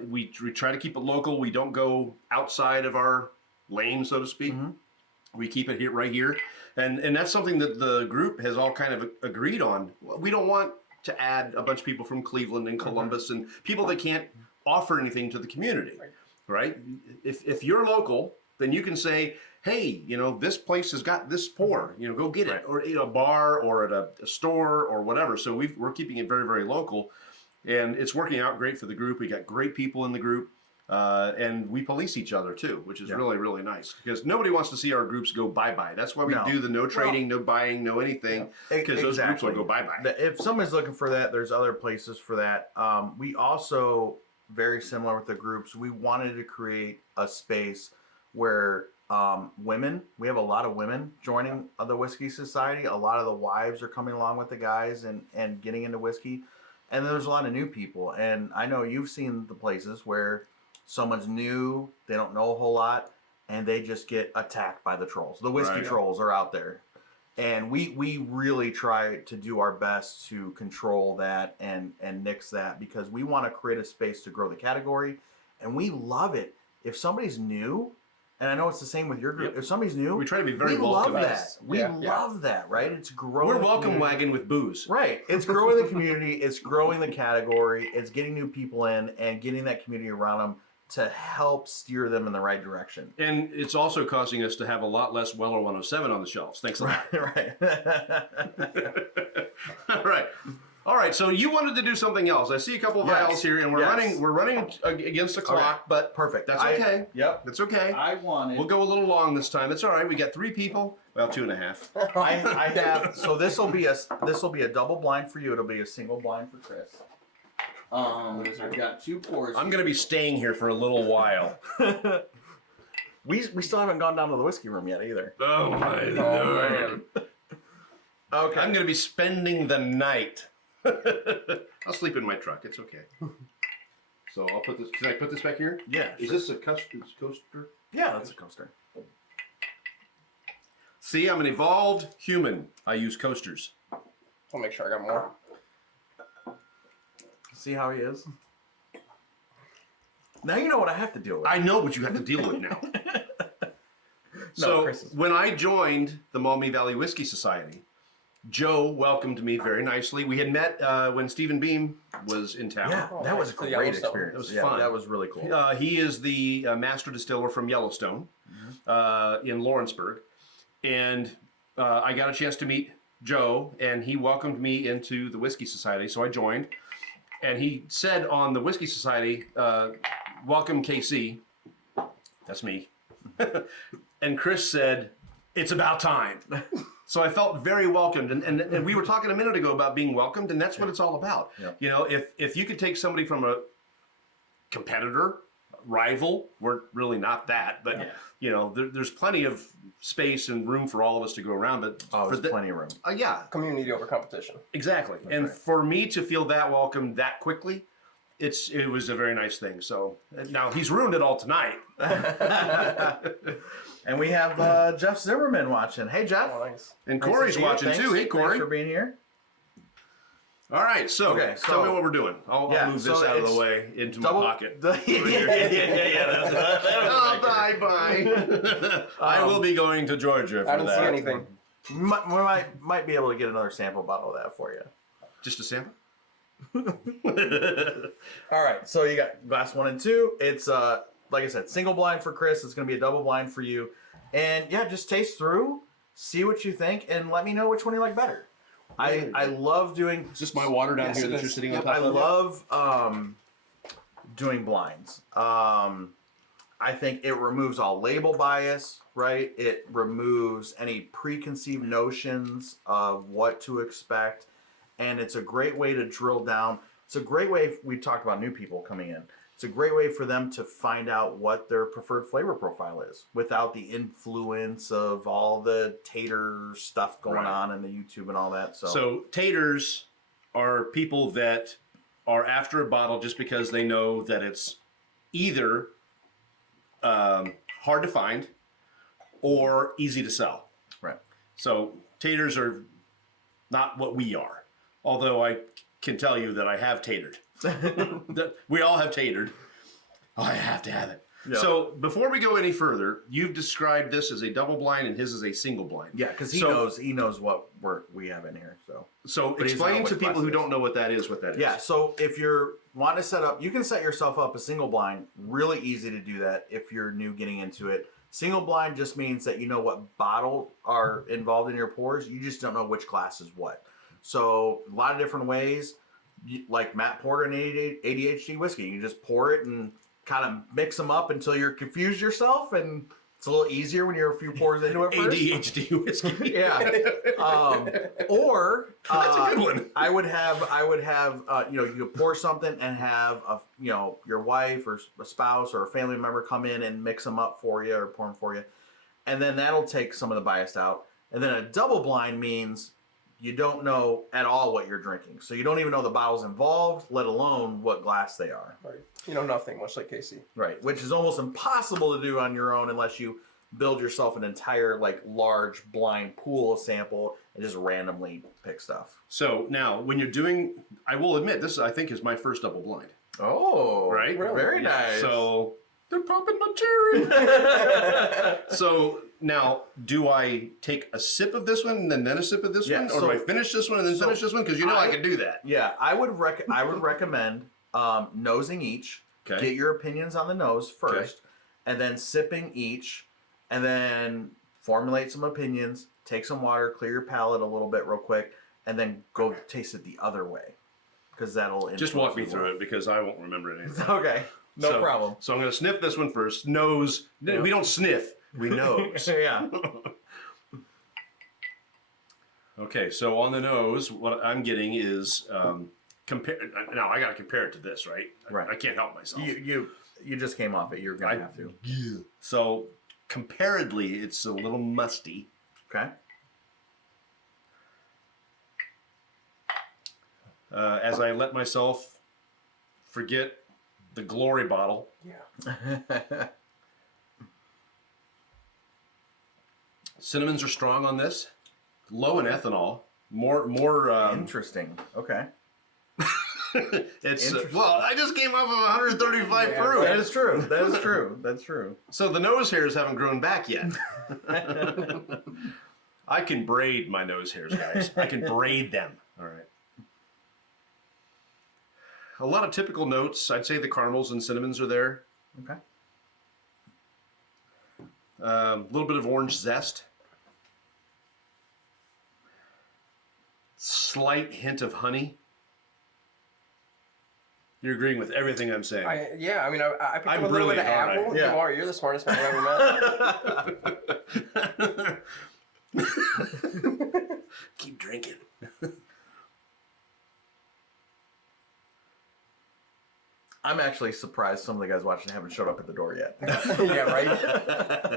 We try to keep it local. We don't go outside of our lane, so to speak. Mm-hmm. We keep it right here. And that's something that the group has all kind of agreed on. We don't want to add a bunch of people from Cleveland and Columbus and people that can't offer anything to the community, right? If you're local, then you can say, "Hey, you know, this place has got this pour, you know, go get it," or in a bar or at a store or whatever. So we're keeping it very, very local, and it's working out great for the group. We got great people in the group, and we police each other too, which is really, really nice because nobody wants to see our groups go bye-bye. That's why we do the no trading, no buying, no anything, because those groups will go bye-bye. If somebody's looking for that, there's other places for that. We also, very similar with the groups, we wanted to create a space where women, we have a lot of women joining the Whiskey Society. A lot of the wives are coming along with the guys and getting into whiskey. And then there's a lot of new people. And I know you've seen the places where someone's new, they don't know a whole lot, and they just get attacked by the trolls. The whiskey trolls are out there. And we really try to do our best to control that and nix that because we want to create a space to grow the category. And we love it. If somebody's new, and I know it's the same with your group. If somebody's new, we try to be very welcome. welcoming. We love that, right? It's growing. We're welcome wagon with booze. Right. It's growing the community. It's growing the category. It's getting new people in and getting that community around them to help steer them in the right direction. And it's also causing us to have a lot less Weller 107 on the shelves. Thanks a lot. Right. All right. So you wanted to do something else. I see a couple of vials here, and we're running against the clock, but perfect. That's okay. That's okay. I wanted. We'll go a little long this time. It's all right. We got 3 people. Well, 2.5. I have. So this will be a double blind for you. It'll be a single blind for Chris. I've got 2 pours. I'm going to be staying here for a little while. We still haven't gone down to the whiskey room yet either. Oh my Lord. Okay. I'm going to be spending the night. I'll sleep in my truck. It's okay. So I'll put this. Can I put this back here? Yeah. Is this a coaster? Yeah, that's a coaster. See, I'm an evolved human. I use coasters. I'll make sure I got more. See how he is? Now you know what I have to deal with. I know what you have to deal with now. So when I joined the Maumee Valley Whiskey Society, Joe welcomed me very nicely. We had met when Stephen Beam was in town. Yeah, that was a great experience. It was fun. That was really cool. He is the master distiller from Yellowstone in Lawrenceburg. And I got a chance to meet Joe, and he welcomed me into the Whiskey Society, so I joined. And he said on the Whiskey Society, welcome KC. That's me. And Chris said, it's about time. So I felt very welcomed. And we were talking a minute ago about being welcomed, and that's what it's all about. Yeah. You know, if you could take somebody from a competitor, rival, we're really not that, but you know, there's plenty of space and room for all of us to go around. But there's plenty of room. Yeah. Community over competition. Exactly. That's and for me to feel that welcome that quickly, it was a very nice thing. So now he's ruined it all tonight. And we have Jeff Zimmerman watching. Hey, Jeff. Oh, nice. And Corey's watching too. Hey, Corey. Thanks for being here. All right, so tell me what we're doing. I'll move this out of the way into my pocket. Oh, bye. I will be going to Georgia for that. I don't see anything. We might be able to get another sample bottle of that for you. Just a sample? All right, so you got glass 1 and 2. It's like I said, single blind for Chris. It's going to be a double blind for you. And yeah, just taste through, see what you think, and let me know which one you like better. I love doing. Is this my water down here that you're sitting on top I of? love doing blinds. I think it removes all label bias, right? It removes any preconceived notions of what to expect. And it's a great way to drill down. It's a great way, we talked about new people coming in. It's a great way for them to find out what their preferred flavor profile is without the influence of all the tater stuff going on in the YouTube and all that. So taters are people that are after a bottle just because they know that it's either hard to find or easy to sell. Right. So taters are not what we are. Although I can tell you that I have tatered. We all have tatered. Oh, I have to have it. Yep. So before we go any further, you've described this as a double blind and his is a single blind. Yeah, because he knows what we have in here. So explain to people who don't know what that is. Yeah, so if you're wanting to set up, you can set yourself up a single blind. Really easy to do that if you're new getting into it. Single blind just means that you know what bottle are involved in your pours. You just don't know which glass is what. So a lot of different ways. Like Matt poured an ADHD whiskey. You just pour it and kind of mix them up until you're confused yourself, and it's a little easier when you're a few pours into it first. ADHD whiskey. Yeah. Or that's a good one. I would have you could pour something and have your wife or a spouse or a family member come in and mix them up for you or pour them for you, and then that'll take some of the bias out. And then a double blind means you don't know at all what you're drinking. So you don't even know the bottles involved, let alone what glass they are. Right. You know nothing, much like KC. Right. Which is almost impossible to do on your own unless you build yourself an entire large blind pool sample and just randomly pick stuff. So now when you're doing, I will admit this I think is my first double blind. Oh, right? Really? Very nice. So they're popping my cherry. So now, do I take a sip of this one and then a sip of this one, or do I finish this one and then finish this one? Because I can do that. Yeah, I would recommend nosing each. Okay. Get your opinions on the nose first, and then sipping each, and then formulate some opinions. Take some water, clear your palate a little bit real quick, and then go taste it the other way, because that'll just walk me through it because I won't remember it anything. Okay, no problem. So I'm going to sniff this one first. Nose. No. We don't sniff. We nose. Yeah. Okay, so on the nose, what I'm getting is compare. Now I got to compare it to this, right? Right. I can't help myself. You just came off it. You're gonna have to. Yeah. So comparedly, it's a little musty. Okay. As I let myself forget the glory bottle. Yeah. Cinnamons are strong on this. Low in ethanol. More. Interesting. Okay. It's well, I just came off of 135 proof. That is true. That is true. That's true. So the nose hairs haven't grown back yet. I can braid my nose hairs, guys. I can braid them. All right. A lot of typical notes. I'd say the caramels and cinnamons are there. Okay. A little bit of orange zest. Slight hint of honey. You're agreeing with everything I'm saying. I picked up I'm a little bit of brilliant, aren't apple. I? Yeah. You're the smartest man I've ever met. Keep drinking. I'm actually surprised some of the guys watching haven't showed up at the door yet. Yeah, right?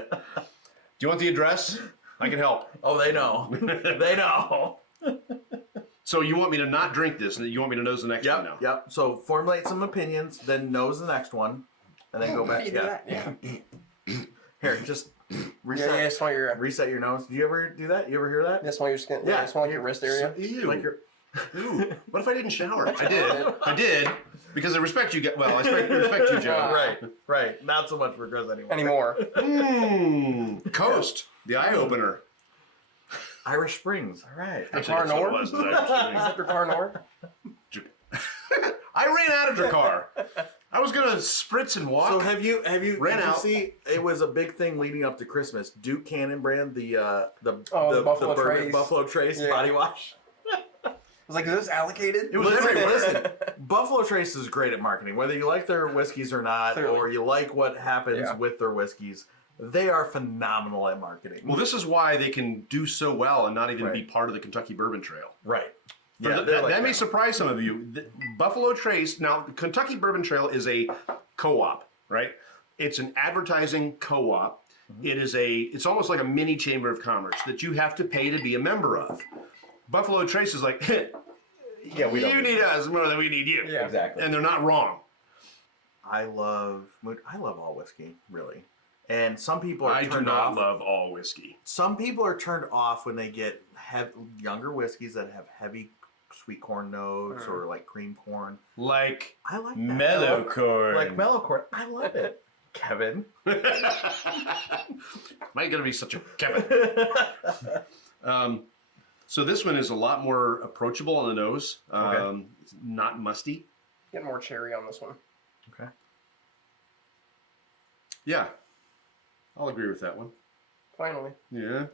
Do you want the address? I can help. Oh, they know. They know. So you want me to not drink this, and you want me to nose the next one now? Yep. So formulate some opinions, then nose the next one, and then go back. Yeah. Here, just reset. Yeah, smell your Reset your nose. Do you ever do that? You ever hear that? smell your skin. Yeah. Smell like your wrist area. Ew. Like your. Ooh. What if I didn't shower? I did. Because I respect you. Well, I respect you, Joe. Right. Not so much for Chris Anymore. Coast, the eye opener. Irish Springs. All right. Actually, that's what it was, Is that your car north? I ran out of Drakkar. I was gonna spritz and walk. So have you Ran did you out. see it was a big thing leading up to Christmas. Duke Cannon brand, the Buffalo Trace. Buffalo Trace Yeah. body wash. I was like, is this allocated? It was everywhere. Listen, Buffalo Trace is great at marketing. Whether you like their whiskeys or not, Clearly. or you like what happens Yeah. with their whiskeys, they are phenomenal at marketing. Well, this is why they can do so well and not even Right. be part of the Kentucky Bourbon Trail. Right. For Yeah, that, that may surprise some of you. Buffalo Trace, now, Kentucky Bourbon Trail is a co-op, right? It's an advertising co-op. It's almost like a mini chamber of commerce that you have to pay to be a member of. Buffalo Trace is like, Yeah, we don't you need us more than we need you. Yeah. exactly. And they're not wrong. I love all whiskey, really. And some people are I do turned not off. love all whiskey. Some people are turned off when they get younger whiskeys that have heavy sweet corn notes or like cream corn. Like I like that. mellow corn. Like mellow corn. I love it. Kevin. Am I gonna be such a Kevin? So this one is a lot more approachable on the nose. Okay. It's not musty. Get more cherry on this one. Okay. Yeah, I'll agree with that one. Finally. Yeah.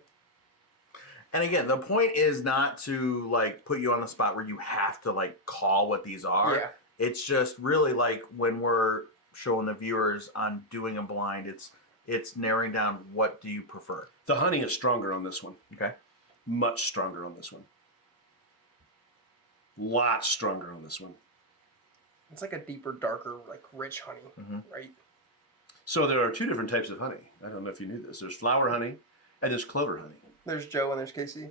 And again, the point is not to like put you on the spot where you have to like call what these are. Yeah. It's just really like when we're showing the viewers on doing a blind, it's narrowing down what do you prefer. The honey is stronger on this one. Okay. Much stronger on this one. Lots stronger on this one. It's like a deeper, darker, like rich honey, Mhm. right? So there are two different types of honey. I don't know if you knew this. There's flower honey and there's clover honey. There's Joe and there's KC.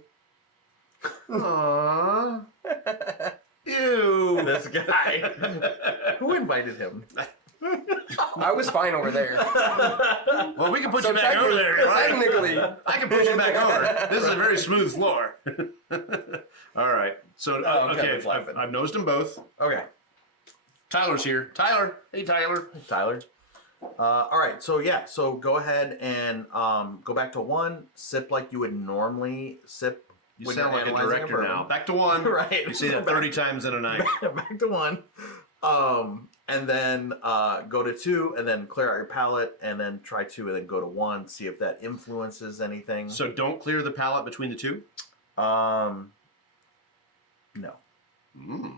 Aww. Ew. This guy. Who invited him? I was fine over there. Well, we can put So you back over there. right? technically, I can push you back over. This is a very smooth floor. All right. So, Oh, okay, Kevin's laughing. I've nosed them both. Okay. Tyler's here. Tyler. Hey, Tyler. Tyler. All right, so yeah, so go ahead and go back to one. Sip like you would normally sip. You when sound you're like a analyzing director bourbon. now. Back to one. Right. You say that 30 times in a night. Back to one. And then go to two, and then clear out your palate, and then try two, and then go to one. See if that influences anything. So don't clear the palate between the two? No. Mm.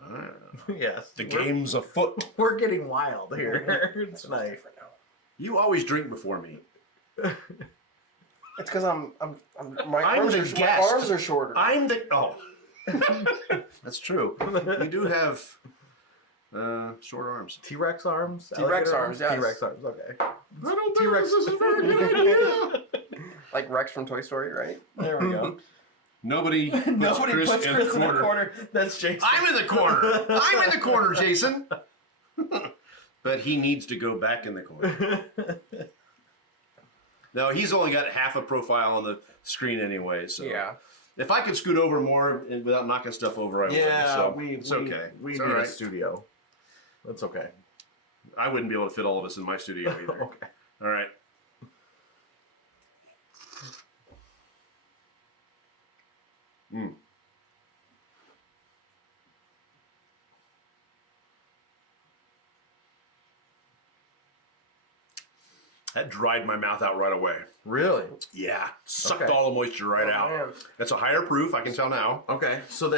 Ah. Yes. The game's afoot. We're getting wild here it's tonight. different now. You always drink before me. It's because my I'm arms the are my guest. arms are shorter. I'm the... Oh. That's true. You do have short arms. T-Rex arms. T-Rex alligator arms, yes. T-Rex arms. Okay. I don't think T-Rex. this is a very good idea. Like Rex from Toy Story, right? There we go. Nobody puts Chris in the corner. That's Jason. I'm in the corner. I'm in the corner, Jason. But he needs to go back in the corner. No, he's only got half a profile on the screen anyway. So Yeah. if I could scoot over more and without knocking stuff over, I would. Yeah, So it's okay. We It's need all a right. studio. That's okay. I wouldn't be able to fit all of us in my studio either. Okay. All right. Mm. That dried my mouth out right away. Really? Yeah, sucked Okay. all the moisture right Oh, out. man. That's a higher proof, I can tell now. Okay. So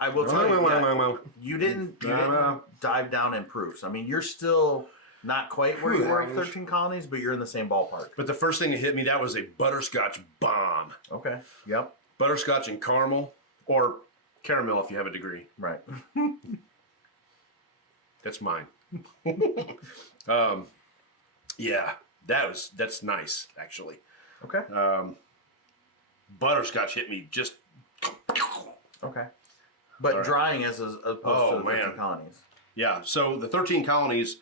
I will tell you, you didn't dive down in proofs. I mean, you're still not quite where you were at 13 colonies, but you're in the same ballpark. But the first thing that hit me, that was a butterscotch bomb. Okay. Yep. Butterscotch and caramel, or caramel if you have a degree. Right. That's mine. Yeah, that's nice actually. Okay. Butterscotch hit me just. Okay. But All right. drying as opposed to the 13 man. colonies. Yeah, so the 13 colonies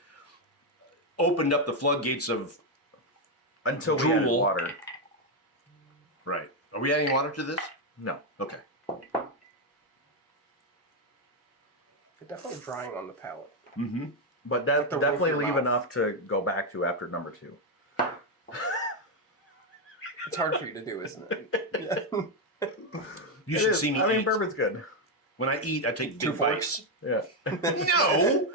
opened up the floodgates of. Until we added Drool. water. Right. Are we adding water to this? No. Okay. It's definitely drying on the palate. Mm-hmm. But that the definitely roof of your leave mouth. enough to go back to after number 2. It's hard for you to do, isn't it? Yeah. You It should is. see me I mean, eat. bourbon's good. When I eat, I take 2 big bites. Yeah. No,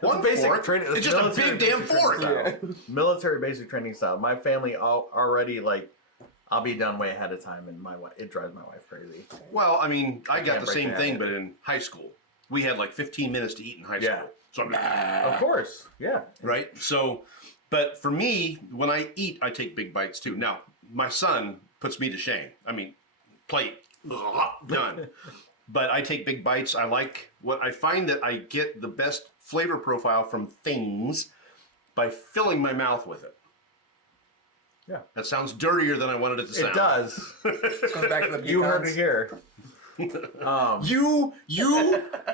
one basic fork. training- It's just a military big damn basic training fork. style. Military basic training style. My family already like, I'll be done way ahead of time, and my wife, it drives my wife crazy. Well, I mean, I got can't the break same the thing, habit. but in high school, we had like 15 minutes to eat in high Yeah. school. So I'm Of course, yeah. right. So, but for me, when I eat, I take big bites too. Now, my son puts me to shame. I mean, plate done. But I take big bites. I like what I find that I get the best flavor profile from things by filling my mouth with it. Yeah. That sounds dirtier than I wanted it to sound. It does. Goes back to the You heard pecans. it here.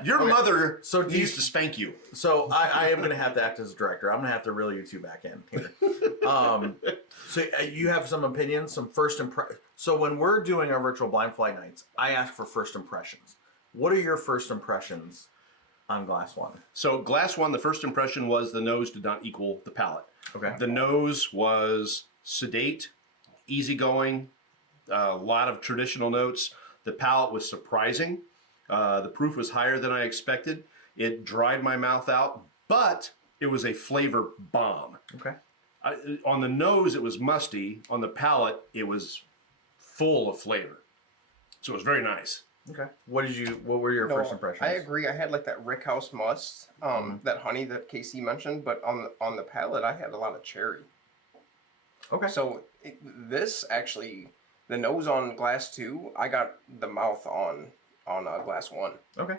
Your mother So do needs you- to spank you. So I am going to have to act as a director. I'm going to have to reel you two back in here. So you have some opinions, some first impressions. So when we're doing our virtual blind flight nights, I ask for first impressions. What are your first impressions on Glass One? So glass one, the first impression was the nose did not equal the palate. Okay. The nose was sedate, easygoing, a lot of traditional notes. The palate was surprising. The proof was higher than I expected. It dried my mouth out, but it was a flavor bomb. Okay. On the nose, it was musty. On the palate, it was full of flavor. So it was very nice. Okay. What were your No, first impressions? I agree. I had like that Rickhouse must, that honey that KC mentioned, but on the palate, I had a lot of cherry. Okay. So this actually, the nose on Glass 2, I got the mouth on Glass 1. Okay.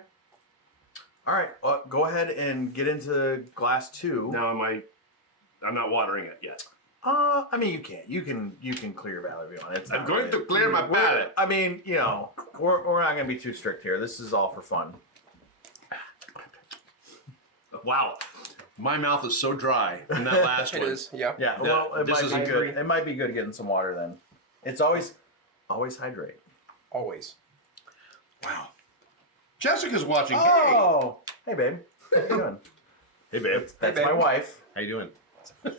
All right. Go ahead and get into Glass 2. Now, I'm not watering it yet. I mean, you can clear your palate if you want. It's I'm not going really- to clear my palate. I mean, we're not going to be too strict here. This is all for fun. Wow. My mouth is so dry from that last It one. is, yeah. Yeah. Yeah, Well, it this might is be a good. It might be good getting some water then. It's always hydrate. Always. Wow. Jessica's watching. Oh, hey babe. How you doing? Hey, babe. That's babe. my wife. How you doing?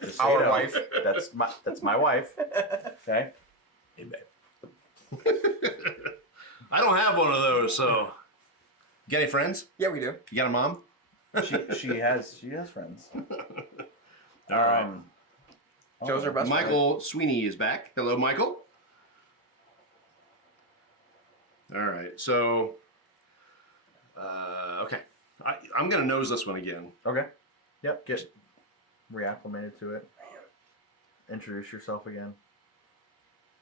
Just so Our you know. wife. That's my wife. Okay. Hey, babe. I don't have one of those, so. You got any friends? Yeah, we do. You got a mom? She has friends. All right. Joe's our best friend. Michael Sweeney is back. Hello, Michael. All right, so, okay. I'm going to nose this one again. Okay. Yep. Get reacclimated to it. Introduce yourself again.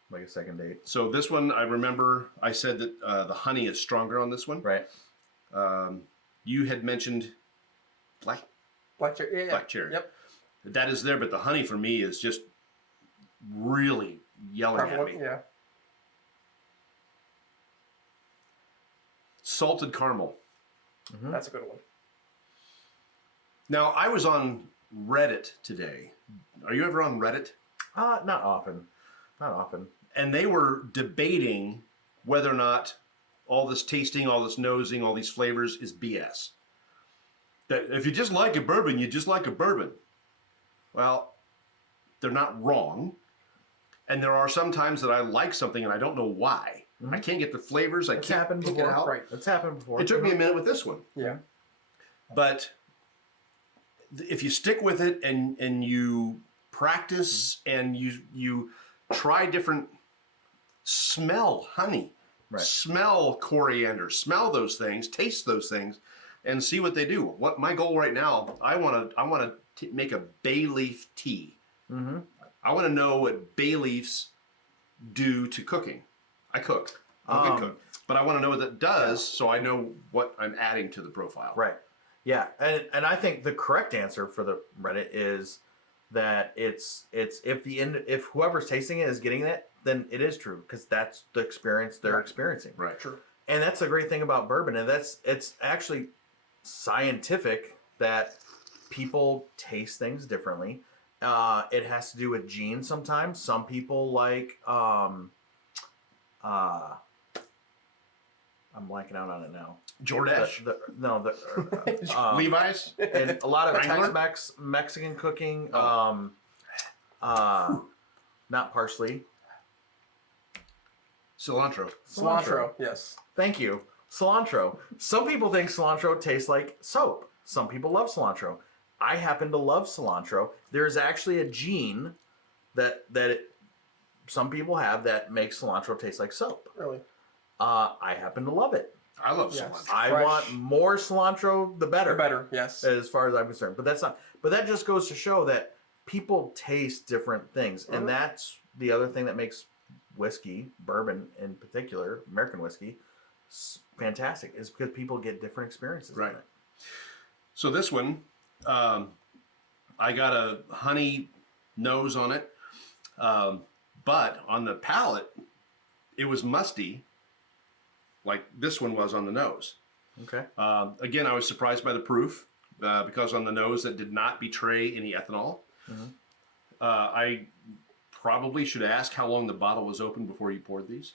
Like a second date. So this one, I remember I said that the honey is stronger on this one. Right. You had mentioned black Black cherry. cherry. Yep. That is there, but the honey for me is just really yelling at Prevalent, me. yeah. Salted caramel. That's a good one. Now, I was on Reddit today. Are you ever on Reddit? Not often. Not often. And they were debating whether or not all this tasting, all this nosing, all these flavors is BS. That if you just like a bourbon, you just like a bourbon. Well, they're not wrong. And there are some times that I like something and I don't know why. I can't get the flavors. I It's can't happened pick it before. out. Right. It's happened before. It took me a minute with this one. Yeah. But if you stick with it and you practice and you try different, smell honey, Right. smell coriander, smell those things, taste those things, and see what they do. What my goal right now, I want to make a bay leaf tea. Mm-hmm. I want to know what bay leaves do to cooking. I cook. I'm a good cook. But I want to know what that does so I know what I'm adding to the profile. Right. Yeah, and I think the correct answer for the Reddit is that it's if whoever's tasting it is getting it, then it is true because that's the experience they're experiencing. Right. True. And that's the great thing about bourbon, and it's actually scientific that people taste things differently. It has to do with genes sometimes. Some people like I'm blanking out on it now. Jordache. Levi's. And a lot of Wrangler? Tex-Mex, Mexican cooking, not parsley. Cilantro. Cilantro. Yes. Thank you. cilantro. Some people think cilantro tastes like soap. Some people love cilantro. I happen to love cilantro. There's actually a gene that some people have that makes cilantro taste like soap. Really? I happen to love it. I love Yes. cilantro. I Fresh. want more cilantro, the better. The better, yes. As far as I'm concerned. But that's not. But that just goes to show that people taste different things, and that's the other thing that makes whiskey, bourbon in particular, American whiskey, fantastic, is because people get different experiences. Right. In it. So this one, I got a honey nose on it, but on the palate, it was musty, like this one was on the nose. Okay. Again, I was surprised by the proof because on the nose that did not betray any ethanol. I probably should ask how long the bottle was open before you poured these.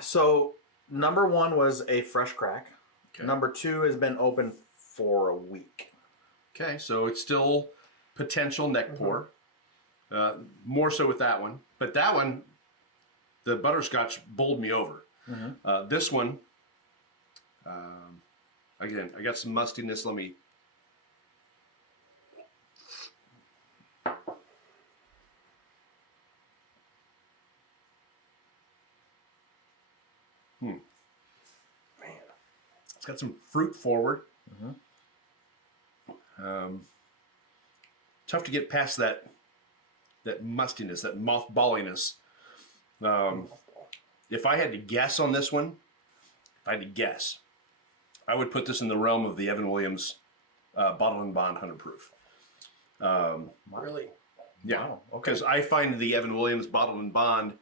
So number 1 was a fresh crack. Okay. Number 2 has been open for a week. Okay, so it's still potential neck pour. More so with that one, but that one, the butterscotch bowled me over. This one, again, I got some mustiness. Let me. Man. It's got some fruit forward. Tough to get past that mustiness, that mothballiness. If I had to guess on this one, I would put this in the realm of the Evan Williams Bottle and Bond 100 proof. Really? Yeah, Wow, okay. because I find the Evan Williams Bottle and Bond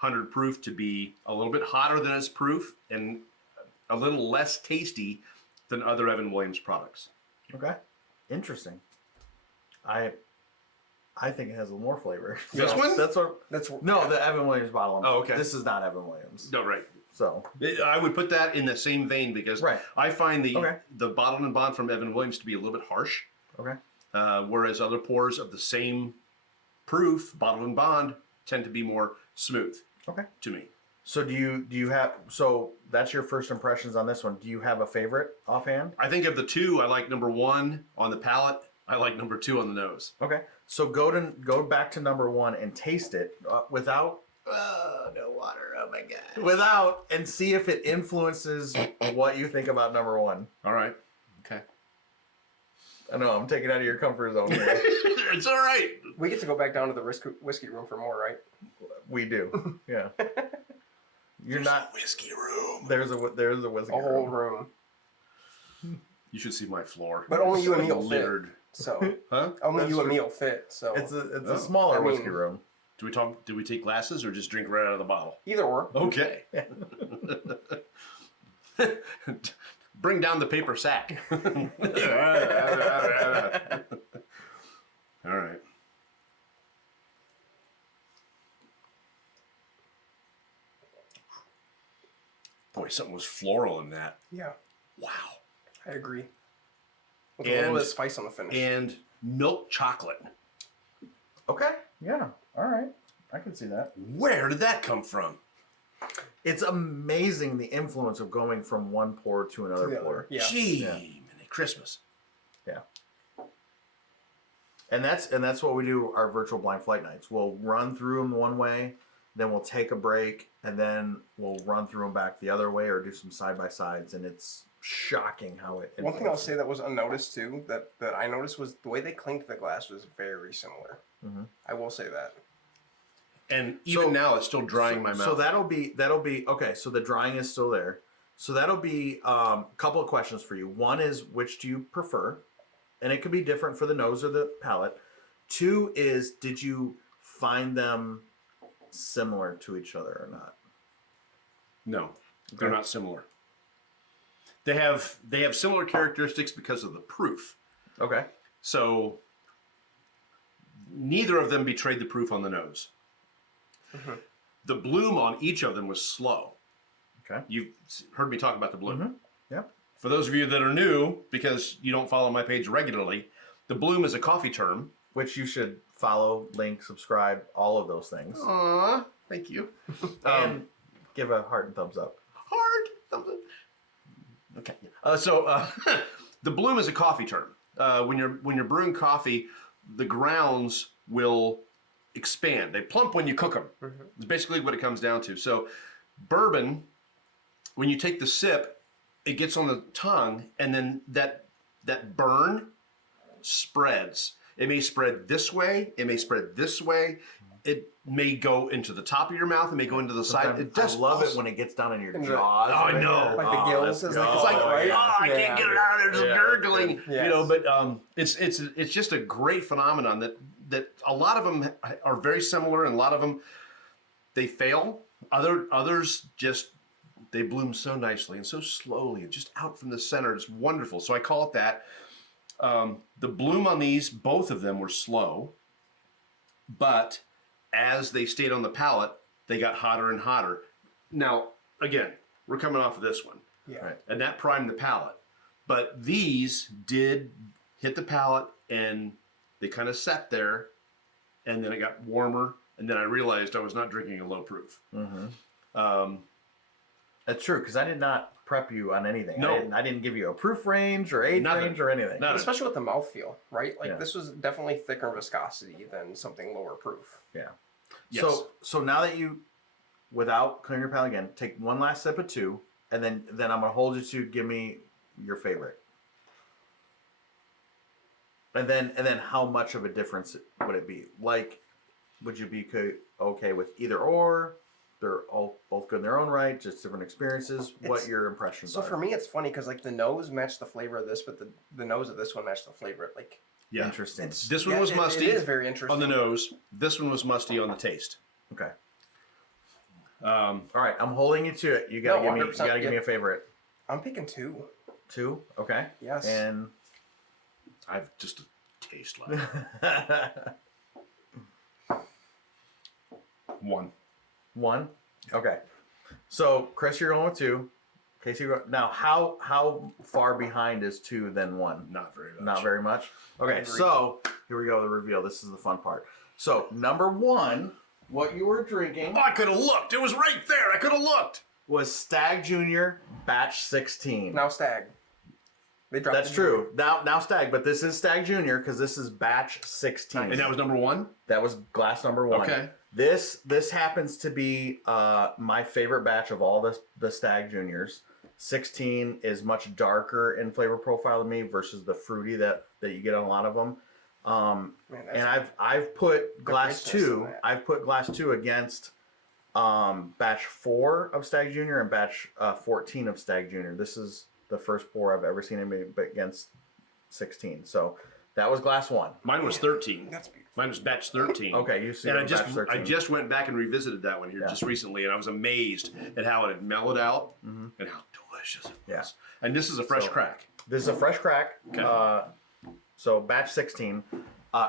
100 proof to be a little bit hotter than its proof and a little less tasty than other Evan Williams products. Okay. Interesting. I think it has a little more flavor. This one? That's what. That's No, the Evan Williams bottle. Oh, okay. This is not Evan Williams. No, right. So I would put that in the same vein because Right. I find Okay. the Bottle and Bond from Evan Williams to be a little bit harsh, okay. whereas other pours of the same proof, Bottle and Bond, tend to be more smooth. Okay. To me. So do you have? So that's your first impressions on this one. Do you have a favorite offhand? I think of the two, I like number 1 on the palate. I like number 2 on the nose. Okay. So go back to number 1 and taste it without. No water. Oh my god. Without, and see if it influences what you think about number 1. All right. Okay. I know I'm taking it out of your comfort zone here. It's all right. We get to go back down to the whiskey room for more, right? We do. Yeah. You're There's not. a whiskey room. There's a whiskey A whole room. room. You should see my floor. But only you and me will fit. littered. So Huh? only That's you and true. me will fit. So It's Oh. a smaller I mean- whiskey room. Do we take glasses or just drink right out of the bottle? either or. Okay. Bring down the paper sack. All right. Boy, something was floral in that. Yeah, Wow. I agree. With a little And- bit of spice on the finish. And milk chocolate. Okay. Yeah. All right. I can see that. Where did that come from? It's amazing the influence of going from one pour to another To the pour. other. Yeah. Gee, Yeah. mini Christmas. Yeah. And that's what we do our virtual blind flight nights. We'll run through them one way, then we'll take a break, and then we'll run through them back the other way or do some side by sides, and it's shocking how it. One thing I'll say that was unnoticed too, that I noticed was the way they clinked the glass was very similar. Mhm. I will say that. And even now, it's still drying my mouth. So that'll be okay. So the drying is still there. So that'll be a couple of questions for you. One is, which do you prefer? And it could be different for the nose or the palate. 2 is, did you find them similar to each other or not? No, they're Okay. not similar. They have similar characteristics because of the proof. Okay. So neither of them betrayed the proof on the nose. Mhm. The bloom on each of them was slow. Okay. You've heard me talk about the bloom. Mhm. Yep. For those of you that are new, because you don't follow my page regularly, the bloom is a coffee term. Which you should follow, link, subscribe, all of those things. Aww, thank you. And give a heart and thumbs up. Heart. Okay. The bloom is a coffee term. When you're brewing coffee, the grounds will expand. They plump when you cook them. Mm-hmm. It's basically what it comes down to. So bourbon, when you take the sip, it gets on the tongue, and then that burn spreads. It may spread this way. It may spread this way. It may go into the top of your mouth. It may go into the side. It I does love it when it gets down in your In the- jaws. Oh, I know. Like the gills. It's like, It's like, I can't get it out. There's a gurgling, Yes. you know. But it's just a great phenomenon that a lot of them are very similar, and a lot of them they fail. Others just they bloom so nicely and so slowly, and just out from the center. It's wonderful. So I call it that. The bloom on these, both of them were slow, but as they stayed on the palate, they got hotter and hotter. Now, again, we're coming off of this one. Yeah. Right. And that primed the palate. But these did hit the palate, and they kind of sat there, and then it got warmer, and then I realized I was not drinking a low proof. Mm-hmm. That's true, because I did not prep you on anything. No. I didn't give you a proof range or age Nothing. range or anything. Nothing. Especially with the mouthfeel, right? Like Yeah. this was definitely thicker viscosity than something lower proof. Yeah. Yes. So now that you, without clearing your palate again, take one last sip of two, and then I'm gonna hold you to give me your favorite. And then how much of a difference would it be? Like, would you be okay with either or? They're all both good in their own right, just different experiences. What your impressions So are? for me, it's funny because like the nose matched the flavor of this, but the nose of this one matched the flavor. Like Yeah. Interesting. This one was musty It is very interesting. on the nose. This one was musty on the taste. Okay. Um, All right, I'm holding you to it. You gotta No, give me. You 100%, gotta give me a favorite. I'm picking two. Two. Okay. Yes. And I've just a taste left. One. one. Okay. So Chris, you're going with two. Casey, now how far behind is two than one? Not very much. Not very much. Okay, Agreed. so here we go. The reveal. This is the fun part. So number one, what you were drinking Oh, I could have looked. It was right there. I could have looked. was Stag Junior Batch 16. Now Stag. They dropped. That's the true. Now Stag, but this is Stag Junior because this is Batch 16. And that was number one? That was glass number one. Okay. This happens to be my favorite batch of all the Stag Juniors. 16 is much darker in flavor profile than me versus the fruity that you get on a lot of them. Man, And I've put glass richness in two. that. I've put glass two against batch 4 of Stag Junior and batch 14 of Stag Junior. This is the first pour I've ever seen anybody against 16. So that was glass 1. Mine was 13. That's beautiful. Mine was batch 13. Okay, you see And it was batch 13. I just went back and revisited that one here Yeah. just recently, and I was amazed at how it had mellowed out and how delicious it was. Yeah. And this is a fresh So- crack. This is a fresh crack. Okay. So batch 16.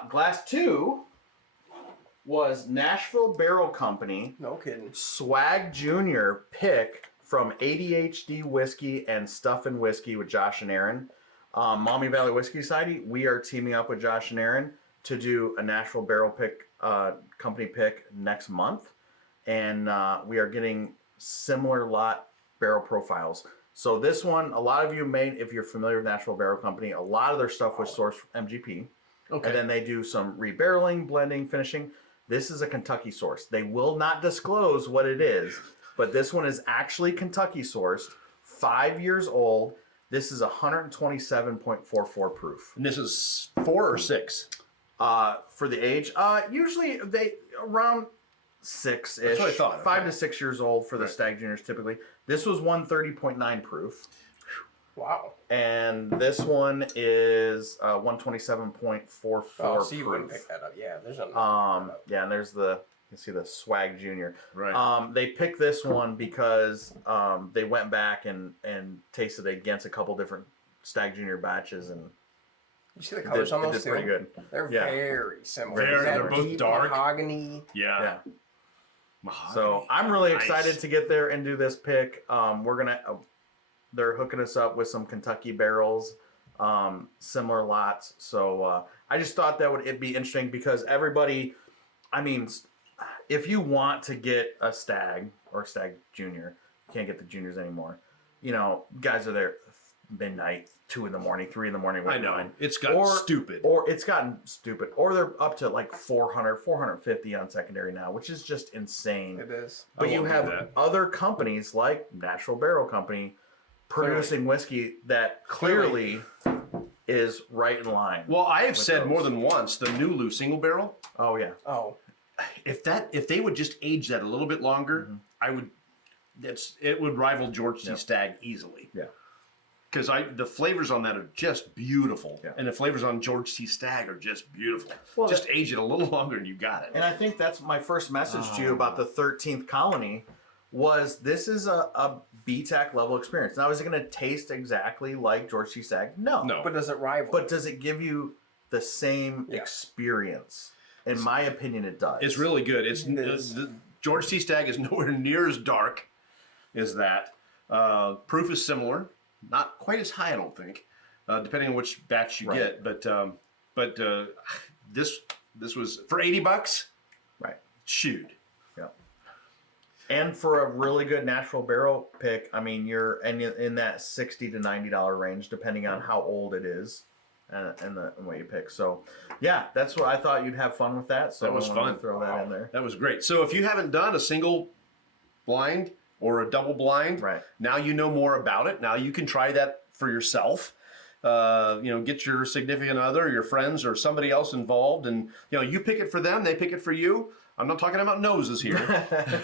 Glass 2 was Nashville Barrel Company No kidding. Swag Junior pick from ADHD Whiskey and Stuffin' Whiskey with Josh and Aaron. Maumee Valley Whiskey Society, we are teaming up with Josh and Aaron to do a Nashville Barrel pick company pick next month. And we are getting similar lot barrel profiles. So this one, a lot of you may, if you're familiar with Nashville Barrel Company, a lot of their stuff was sourced from MGP. Okay. And then they do some rebarreling, blending, finishing. This is a Kentucky source. They will not disclose what it is, but this one is actually Kentucky sourced, 5 years old. This is 127.44 proof. And this is 4 or 6? For the age, usually they around 6-ish. That's what I thought, 5 okay. to 6 years old for the Stag Juniors typically. This was 130.9 proof. Wow. And this one is 127.44 Oh, so you proof. wouldn't pick that up. Yeah, there's nothing. Yeah, and there's you can see the Swag Junior. Right. They picked this one because they went back and tasted it against a couple different Stag Junior batches, and You see the colors on it those did too? pretty good. They're Yeah. very similar. Very, That they're both deep dark. mahogany. Yeah. Yeah. Mahogany. So I'm really Nice. excited to get there and do this pick. We're gonna they're hooking us up with some Kentucky barrels, similar lots. So I just thought that it'd be interesting because everybody, I mean, if you want to get a Stag or Stag Junior, you can't get the juniors anymore. you know, guys are there midnight, 2 in the morning, 3 in the morning. I know. It's gotten stupid. Or it's gotten stupid. Or they're up to like 400, 450 on secondary now, which is just insane. It is. But you have other companies like Natural Barrel Company producing whiskey that clearly is right in line. Well, I have said more than once the Nulu single barrel. Oh yeah. Oh, If they would just age that a little bit longer, it would rival George C. Stagg easily. Yeah. Because the flavors on that are just beautiful, Yeah. and the flavors on George C. Stagg are just beautiful. Well, just age it a little longer, and you got it. And I think that's my first message to you about the 13th colony was this is a BTAC level experience. Now, is it going to taste exactly like George C. Stagg? No. but does it rival? But does it give you the same experience? In my opinion, it does. It's really good. George C. Stagg is nowhere near as dark as that. Proof is similar. Not quite as high, I don't think, depending on which batch you get. But this was for $80. Right. Shoot. Yeah. And for a really good natural barrel pick, I mean, you're in that $60 to $90 range, depending on how old it is and what you pick. So, yeah, that's what I thought you'd have fun with that. So that was I wanted fun. to throw that in there. That was great. So if you haven't done a single blind or a double blind, now you know more about it. Now you can try that for yourself. Get your significant other, your friends, or somebody else involved, and you pick it for them. They pick it for you. I'm not talking about noses here.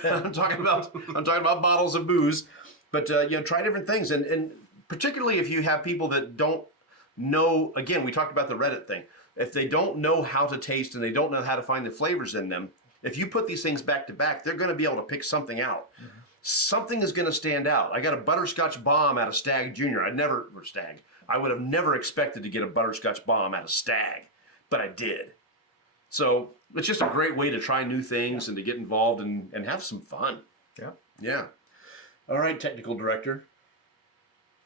I'm talking about bottles of booze. But try different things, and particularly if you have people that don't know. Again, we talked about the Reddit thing. If they don't know how to taste and they don't know how to find the flavors in them, if you put these things back to back, they're going to be able to pick something out. Something is going to stand out. I got a butterscotch bomb out of Stagg Jr. I would have never expected to get a butterscotch bomb out of Stagg, but I did. So it's just a great way to try new things and to get involved and have some fun. Yeah. Yeah. All right, technical director.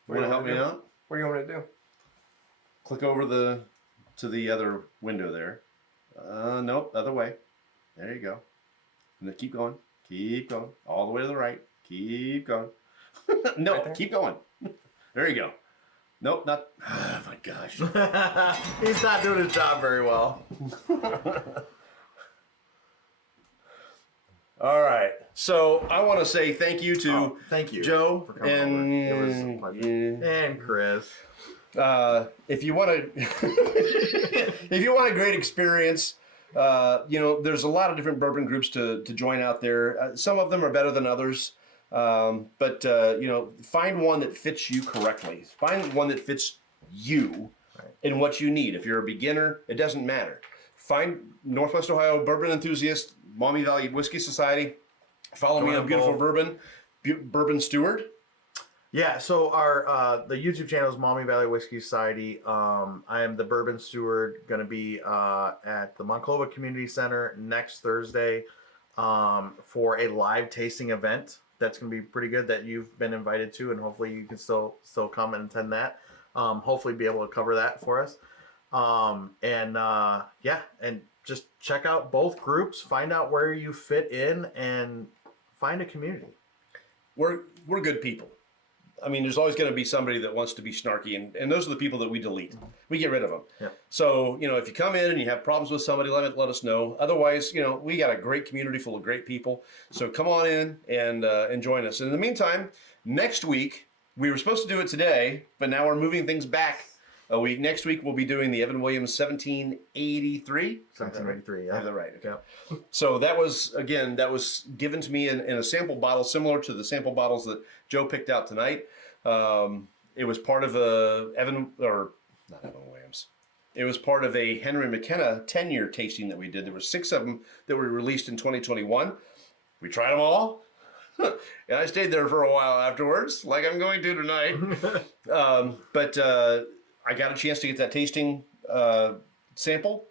You want to help me out? What do you want me to do? Click over to the other window there. Nope, other way. There you go. And then keep going. Keep going. All the way to the right. Keep going. No, Right there? keep going. There you go. Nope, not. Oh my gosh. He's not doing his job very well. All right. So I want to say thank you to thank you, Joe for coming and over. It was a pleasure. And Chris. If you want a great experience, there's a lot of different bourbon groups to join out there. Some of them are better than others, but find one that fits you correctly. Find one that fits you and what you need. If you're a beginner, it doesn't matter. Find Northwest Ohio Bourbon Enthusiast, Maumee Valley Whiskey Society. Follow me on Beautiful Bourbon, Bourbon Steward. Yeah, so our the YouTube channel is Maumee Valley Whiskey Society. I am the Bourbon Steward, going to be at the Monclova Community Center next Thursday for a live tasting event. That's going to be pretty good that you've been invited to, and hopefully you can still come and attend that. Hopefully be able to cover that for us. And just check out both groups, find out where you fit in, and find a community. We're good people. I mean, there's always going to be somebody that wants to be snarky, and those are the people that we delete. We get rid of them. Yeah. So, if you come in and you have problems with somebody, let us know. Otherwise, we got a great community full of great people. So come on in and join us. And in the meantime, next week, we were supposed to do it today, but now we're moving things back a week. Next week, we'll be doing the Evan Williams 1783. 1783, yeah. I have that right. Okay. Yeah. So that was given to me in a sample bottle similar to the sample bottles that Joe picked out tonight. It was part of not Evan Williams. It was part of a Henry McKenna 10-year tasting that we did. There were 6 of them that were released in 2021. We tried them all. And I stayed there for a while afterwards, like I'm going to tonight. But I got a chance to get that tasting sample.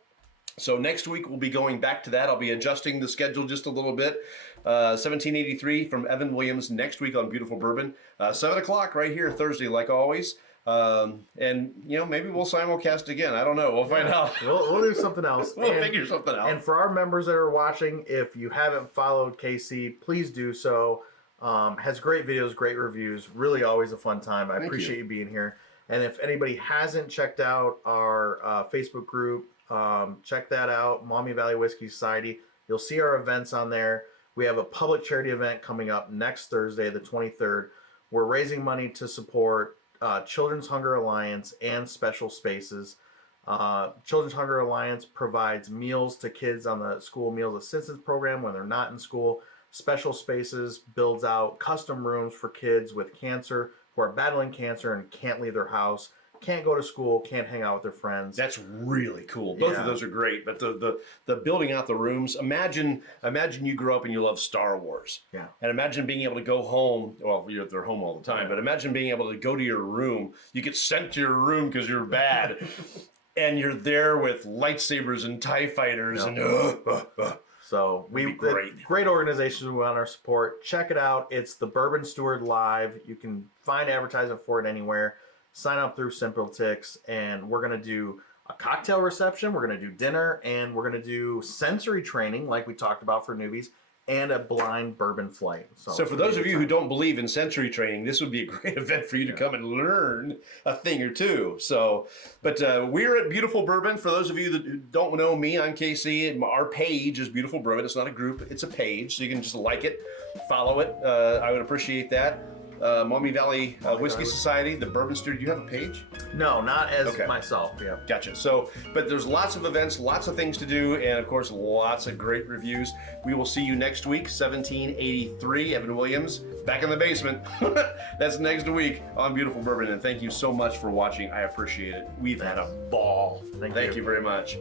So next week we'll be going back to that. I'll be adjusting the schedule just a little bit. 1783 from Evan Williams next week on Beautiful Bourbon. 7 o'clock right here Thursday, like always. And maybe we'll simulcast again. I don't know. We'll find out. We'll do something else. We'll figure something out. And for our members that are watching, if you haven't followed KC, please do so. Has great videos, great reviews. Really, always a fun time. I Thank appreciate you. you being here. And if anybody hasn't checked out our Facebook group, check that out. Maumee Valley Whiskey Society. You'll see our events on there. We have a public charity event coming up next Thursday, the 23rd. We're raising money to support Children's Hunger Alliance and Special Spaces. Children's Hunger Alliance provides meals to kids on the school meals assistance program when they're not in school. Special Spaces builds out custom rooms for kids with cancer who are battling cancer and can't leave their house, can't go to school, can't hang out with their friends. That's really cool. Both of those are great. But the building out the rooms. Imagine you grew up and you love Star Wars. Yeah. And imagine being able to go home. Well, you're at their home all the time. But imagine being able to go to your room. You get sent to your room because you're bad, and you're there with lightsabers and TIE fighters and. So great organizations we want our support. Check it out. It's the Bourbon Steward Live. You can find advertisement for it anywhere. Sign up through SimpleTix, and we're gonna do a cocktail reception. We're gonna do dinner, and we're gonna do sensory training, like we talked about for newbies, and a blind bourbon flight. So for those of you who don't believe in sensory training, this would be a great event for you to come and learn a thing or two. So, but we're at Beautiful Bourbon. For those of you that don't know me, I'm KC. Our page is Beautiful Bourbon. It's not a group, it's a page. So you can just like it, follow it. I would appreciate that. Maumee Valley Whiskey Society, the Bourbon Steward. Do you have a page? No, not as myself. Yeah. Gotcha. So, but there's lots of events, lots of things to do, and of course, lots of great reviews. We will see you next week, 1783, Evan Williams, back in the basement. That's next week on Beautiful Bourbon, and thank you so much for watching. I appreciate it. We've had a ball. Thank you very much.